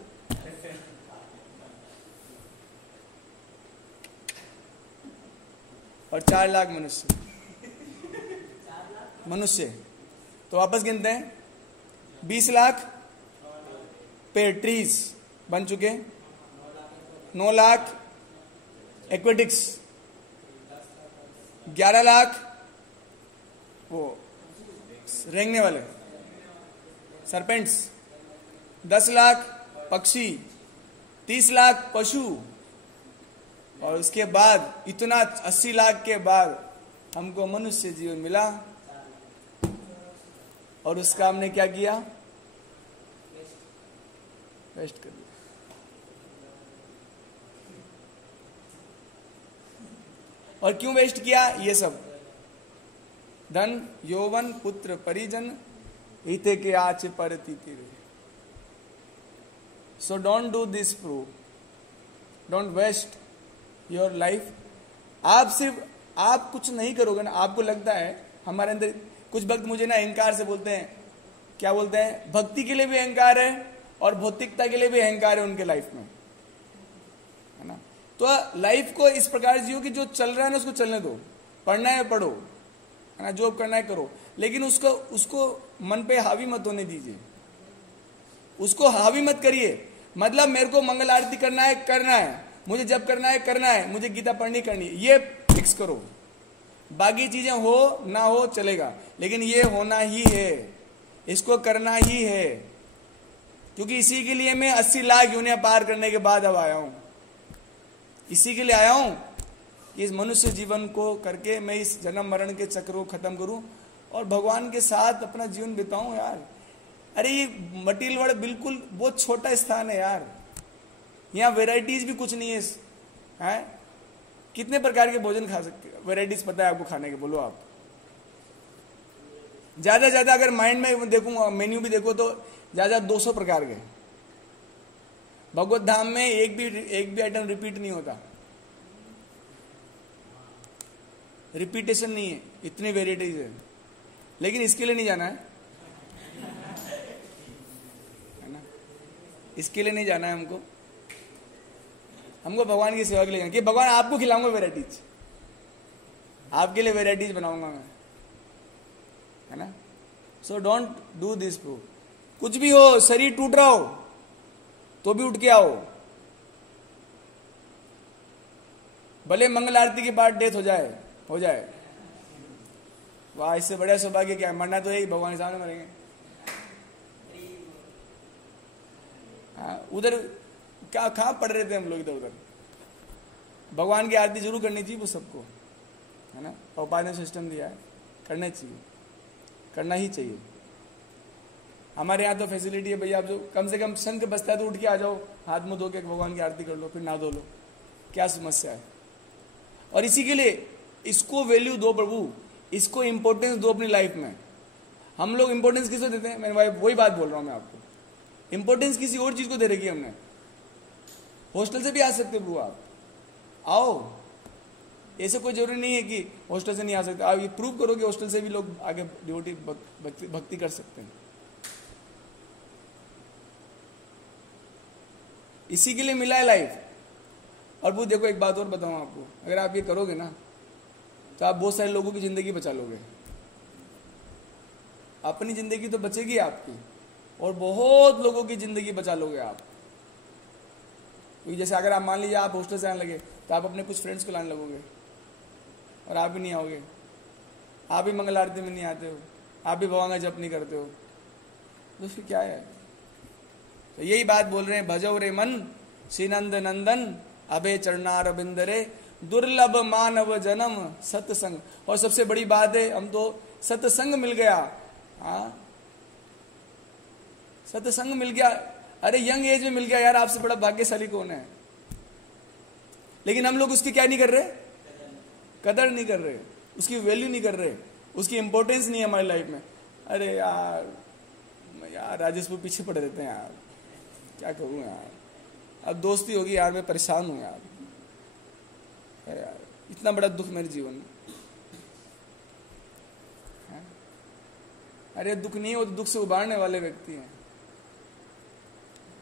और 4 लाख मनुष्य तो वापस गिनते हैं। 20 लाख पेड़, ट्रीज बन चुके, 9 लाख एक्वेटिक्स, 11 लाख वो रेंगने वाले सरपेंट्स, 10 लाख पक्षी, 30 लाख पशु, और उसके बाद इतना 80 लाख के बाद हमको मनुष्य जीवन मिला और उसका हमने क्या किया? वेस्ट कर दिया। और क्यों वेस्ट किया? ये सब धन यौवन पुत्र परिजन हिते के आच पर तीतिर। So don't do this prove, don't waste your life. आप कुछ नहीं करोगे ना, आपको लगता है हमारे अंदर कुछ भक्त मुझे ना अहंकार से बोलते हैं, क्या बोलते हैं? भक्ति के लिए भी अहंकार है और भौतिकता के लिए भी अहंकार है उनके लाइफ में, है ना। तो लाइफ को इस प्रकार जियो कि जो चल रहा है ना उसको चलने दो, पढ़ना है पढ़ो, है ना, जॉब करना है करो, लेकिन उसको मन पे हावी मत होने दीजिए, उसको हावी मत करिए। मतलब मेरे को मंगल आरती करना है, मुझे जब करना है, मुझे गीता पढ़नी करनी है, ये फिक्स करो। बाकी चीजें हो ना हो चलेगा, लेकिन ये होना ही है, इसको करना ही है, क्योंकि इसी के लिए मैं 80 लाख यूनिया पार करने के बाद अब आया हूं। इसी के लिए आया हूं कि इस मनुष्य जीवन को करके मैं इस जन्म मरण के चक्र को खत्म करूं और भगवान के साथ अपना जीवन बिताऊं यार। अरे ये मटीरियल वर्ल्ड बिल्कुल बहुत छोटा स्थान है यार, यहाँ वेराइटीज भी कुछ नहीं है। कितने प्रकार के भोजन खा सकते हो? वेराइटीज पता है आपको खाने के? बोलो आप। ज्यादा अगर माइंड में देखूंगा, मेन्यू भी देखो तो ज्यादा 200 प्रकार के। भगवत धाम में एक भी आइटम रिपीट नहीं होता, रिपीटेशन नहीं है, इतनी वेराइटीज है। लेकिन इसके लिए नहीं जाना है ना, इसके लिए नहीं जाना है हमको भगवान की सेवा के लिए जाना कि भगवान आपको खिलाऊंगा वेराइटीज, आपके लिए वेराइटीज बनाऊंगा मैं, है ना। सो डोंट डू दिस प्रूव। कुछ भी हो, शरीर टूट रहा हो तो भी उठ के आओ, भले मंगल आरती के बाद डेथ हो जाए। वाह, इससे बड़ा सौभाग्य क्या है? मरना तो यही, भगवान के सामने मरेंगे। उधर क्या कहां पढ़ रहे थे हम लोग? इधर उधर भगवान की आरती जरूर करनी चाहिए वो सबको, है ना। उपाय ने सिस्टम दिया है, करना ही चाहिए। हमारे यहाँ तो फैसिलिटी है भैया, आप जो कम से कम शंख बजता है तो उठ के आ जाओ, हाथ मुंह धो के भगवान की आरती कर लो, फिर ना धो लो, क्या समस्या है? और इसी के लिए इसको वैल्यू दो प्रभु, इसको इंपॉर्टेंस दो अपनी लाइफ में। हम लोग इंपॉर्टेंस किसको देते हैं? मैं वही बात बोल रहा हूं मैं आपको, इंपॉर्टेंस किसी और चीज को दे रखी है हमने। हॉस्टल से भी आ सकते प्रभु, आप आओ, ऐसे कोई जरूरी नहीं है कि हॉस्टल से नहीं आ सकते। आप ये प्रूव करो कि हॉस्टल से भी लोग आगे डिवोटी भक्ति कर सकते हैं। इसी के लिए मिला है लाइफ। और वो देखो, एक बात और बताऊं आपको, अगर आप ये करोगे ना तो आप बहुत सारे लोगों की जिंदगी बचा लोगे। अपनी जिंदगी तो बचेगी आपकी, और बहुत लोगों की जिंदगी बचा लोगे आप। क्योंकि जैसे अगर आप मान लीजिए आप हॉस्टल से आने लगे तो आप अपने कुछ फ्रेंड्स को लाने लगोगे और आप भी नहीं आओगे, आप भी मंगल आरती में नहीं आते हो, आप भी भगवान का जप नहीं करते हो, तो फिर क्या है? तो यही बात बोल रहे हैं, भजो रे मन श्रीनंद नंदन अबे चरणार बिंदरे दुर्लभ मानव जन्म सत्संग। और सबसे बड़ी बात है, हम तो सत्संग मिल गया। हाँ, सत्संग मिल गया। अरे यंग एज में मिल गया यार, आपसे बड़ा भाग्यशाली कौन है? लेकिन हम लोग उसकी क्या नहीं कर रहे? कदर नहीं कर रहे, उसकी वैल्यू नहीं कर रहे, उसकी इंपॉर्टेंस नहीं है हमारी लाइफ में। अरे यार राजेशपुर पीछे पड़ देते हैं यार, क्या करूं यार, अब दोस्ती होगी यार, मैं परेशान हूं यार, इतना बड़ा दुख मेरे जीवन में। अरे दुख नहीं है, वो तो दुख से उबारने वाले व्यक्ति हैं।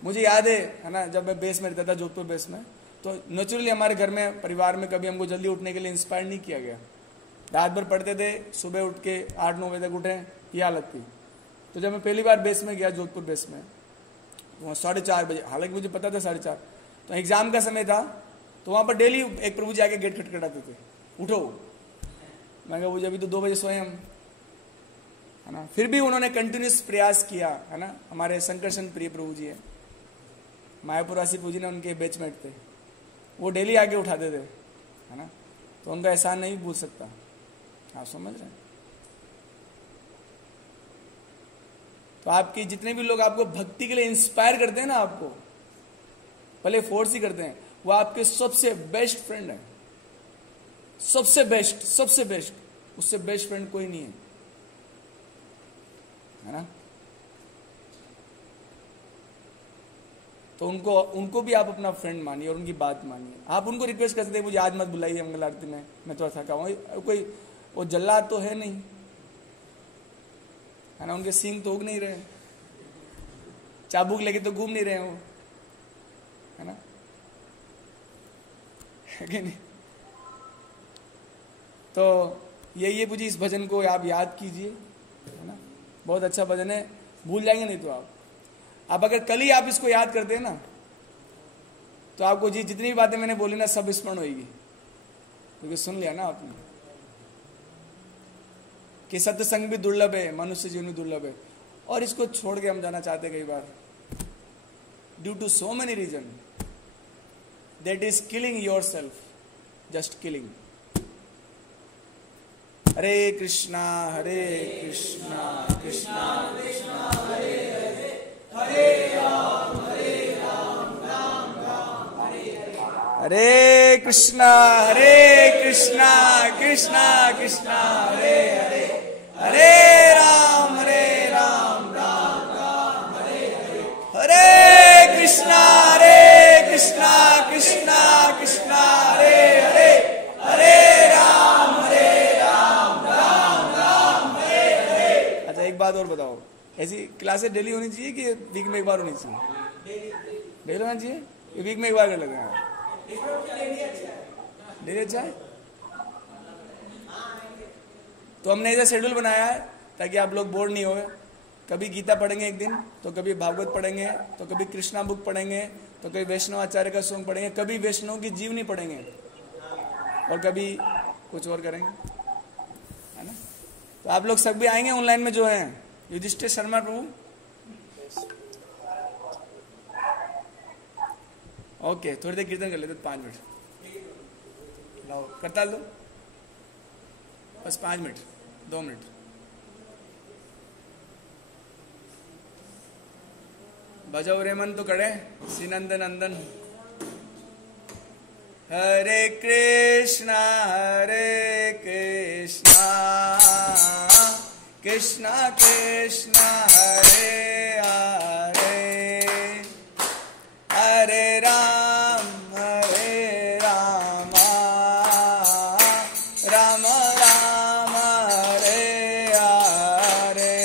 मुझे याद है ना, जब मैं बेस में रहता था, जोधपुर बेस में, तो नेचुरली हमारे घर में परिवार में कभी हमको जल्दी उठने के लिए इंस्पायर नहीं किया गया। रात भर पढ़ते थे, सुबह उठ के 8-9 बजे तक उठे, ये हालत थी। तो जब मैं पहली बार बेस में गया, जोधपुर बेस में, वहाँ 4:30 बजे, हालांकि मुझे पता था 4:30, तो एग्जाम का समय था, तो वहाँ पर डेली एक प्रभु जी आके गेट खटखटाते थे, उठो। मैं कहा, अभी तो 2 बजे सोए हम, है ना। फिर भी उन्होंने कंटिन्यूस प्रयास किया, है ना। हमारे शंकरशन प्रिय प्रभु जी है, मायापुरासी प्रभु जी ने उनके बैचमेट थे, वो डेली आके उठाते थे, है ना। तो उनका एहसान नहीं भूल सकता। आप समझ रहे हैं? तो आपके जितने भी लोग आपको भक्ति के लिए इंस्पायर करते हैं ना, आपको भले फोर्स ही करते हैं, वो आपके सबसे बेस्ट फ्रेंड है। सबसे बेस्ट, सबसे बेस्ट, उससे बेस्ट फ्रेंड कोई नहीं है ना। तो उनको भी आप अपना फ्रेंड मानिए और उनकी बात मानिए। आप उनको रिक्वेस्ट कर सकते हैं, मुझे आज मत बुलाइए मंगल आरती में, मैं थोड़ा थका हूं। कोई वो जल्लाद तो है नहीं, है ना। उनके सींग तो उग नहीं रहे, चाबुक लेके तो घूम नहीं रहे वो, है ना, है कि नहीं। तो ये मुझे इस भजन को आप याद कीजिए, है ना। बहुत अच्छा भजन है, भूल जाएंगे नहीं तो आप अगर कल ही आप इसको याद करते हैं ना, तो आपको जितनी भी बातें मैंने बोली ना, सब स्मरण होगी, क्योंकि सुन लिया ना आपने कि सत्संग भी दुर्लभ है, मनुष्य जीवन भी दुर्लभ है। और इसको छोड़ के हम जाना चाहते कई बार, due to so many reason, that is killing yourself, just killing. Hare Krishna Krishna Krishna Hare Hare, Hare Rama Rama Rama Hare Hare. Hare Krishna Krishna Krishna Hare Hare, Hare Rama Rama Rama Hare Hare. Hare Krishna Krishna Krishna Hare Hare, Hare Rama Rama Rama Hare Hare. अच्छा, एक बात और बताओ, ऐसी क्लासेस डेली होनी चाहिए कि वीक में एक बार होनी चाहिए? डेली होना चाहिए, वीक में एक बार कर लगे हैं? डेली अच्छा है। तो हमने ऐसा शेड्यूल बनाया है ताकि आप लोग बोर नहीं होए। कभी गीता पढ़ेंगे एक दिन, तो कभी भागवत पढ़ेंगे, तो कभी कृष्णा बुक पढ़ेंगे, तो कभी वैष्णव आचार्य का सॉन्ग पढ़ेंगे, कभी वैष्णव की जीवनी पढ़ेंगे, और कभी कुछ और करेंगे, है ना। तो आप लोग सब भी आएंगे ऑनलाइन में जो हैं, युधिष्ठिर शर्मा प्रभु। ओके, थोड़ी देर कीर्तन कर लेते, 5 मिनट लाओ, करताल दो, बस 5 मिनट, 2 मिनट। बजाओ रे मन तो करे, श्रीनंदन नंदन। हरे कृष्णा कृष्णा कृष्णा हरे हरे, हरे राम राम राम हरे हरे।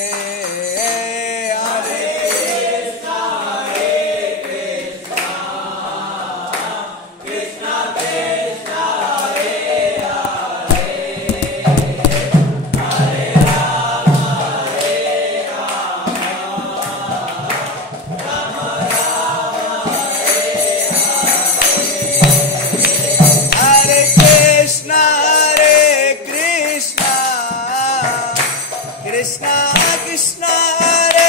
हरे कृष्णा कृष्णा कृष्णा हरे हरे, हरे राम कृष्णा कृष्णा हरे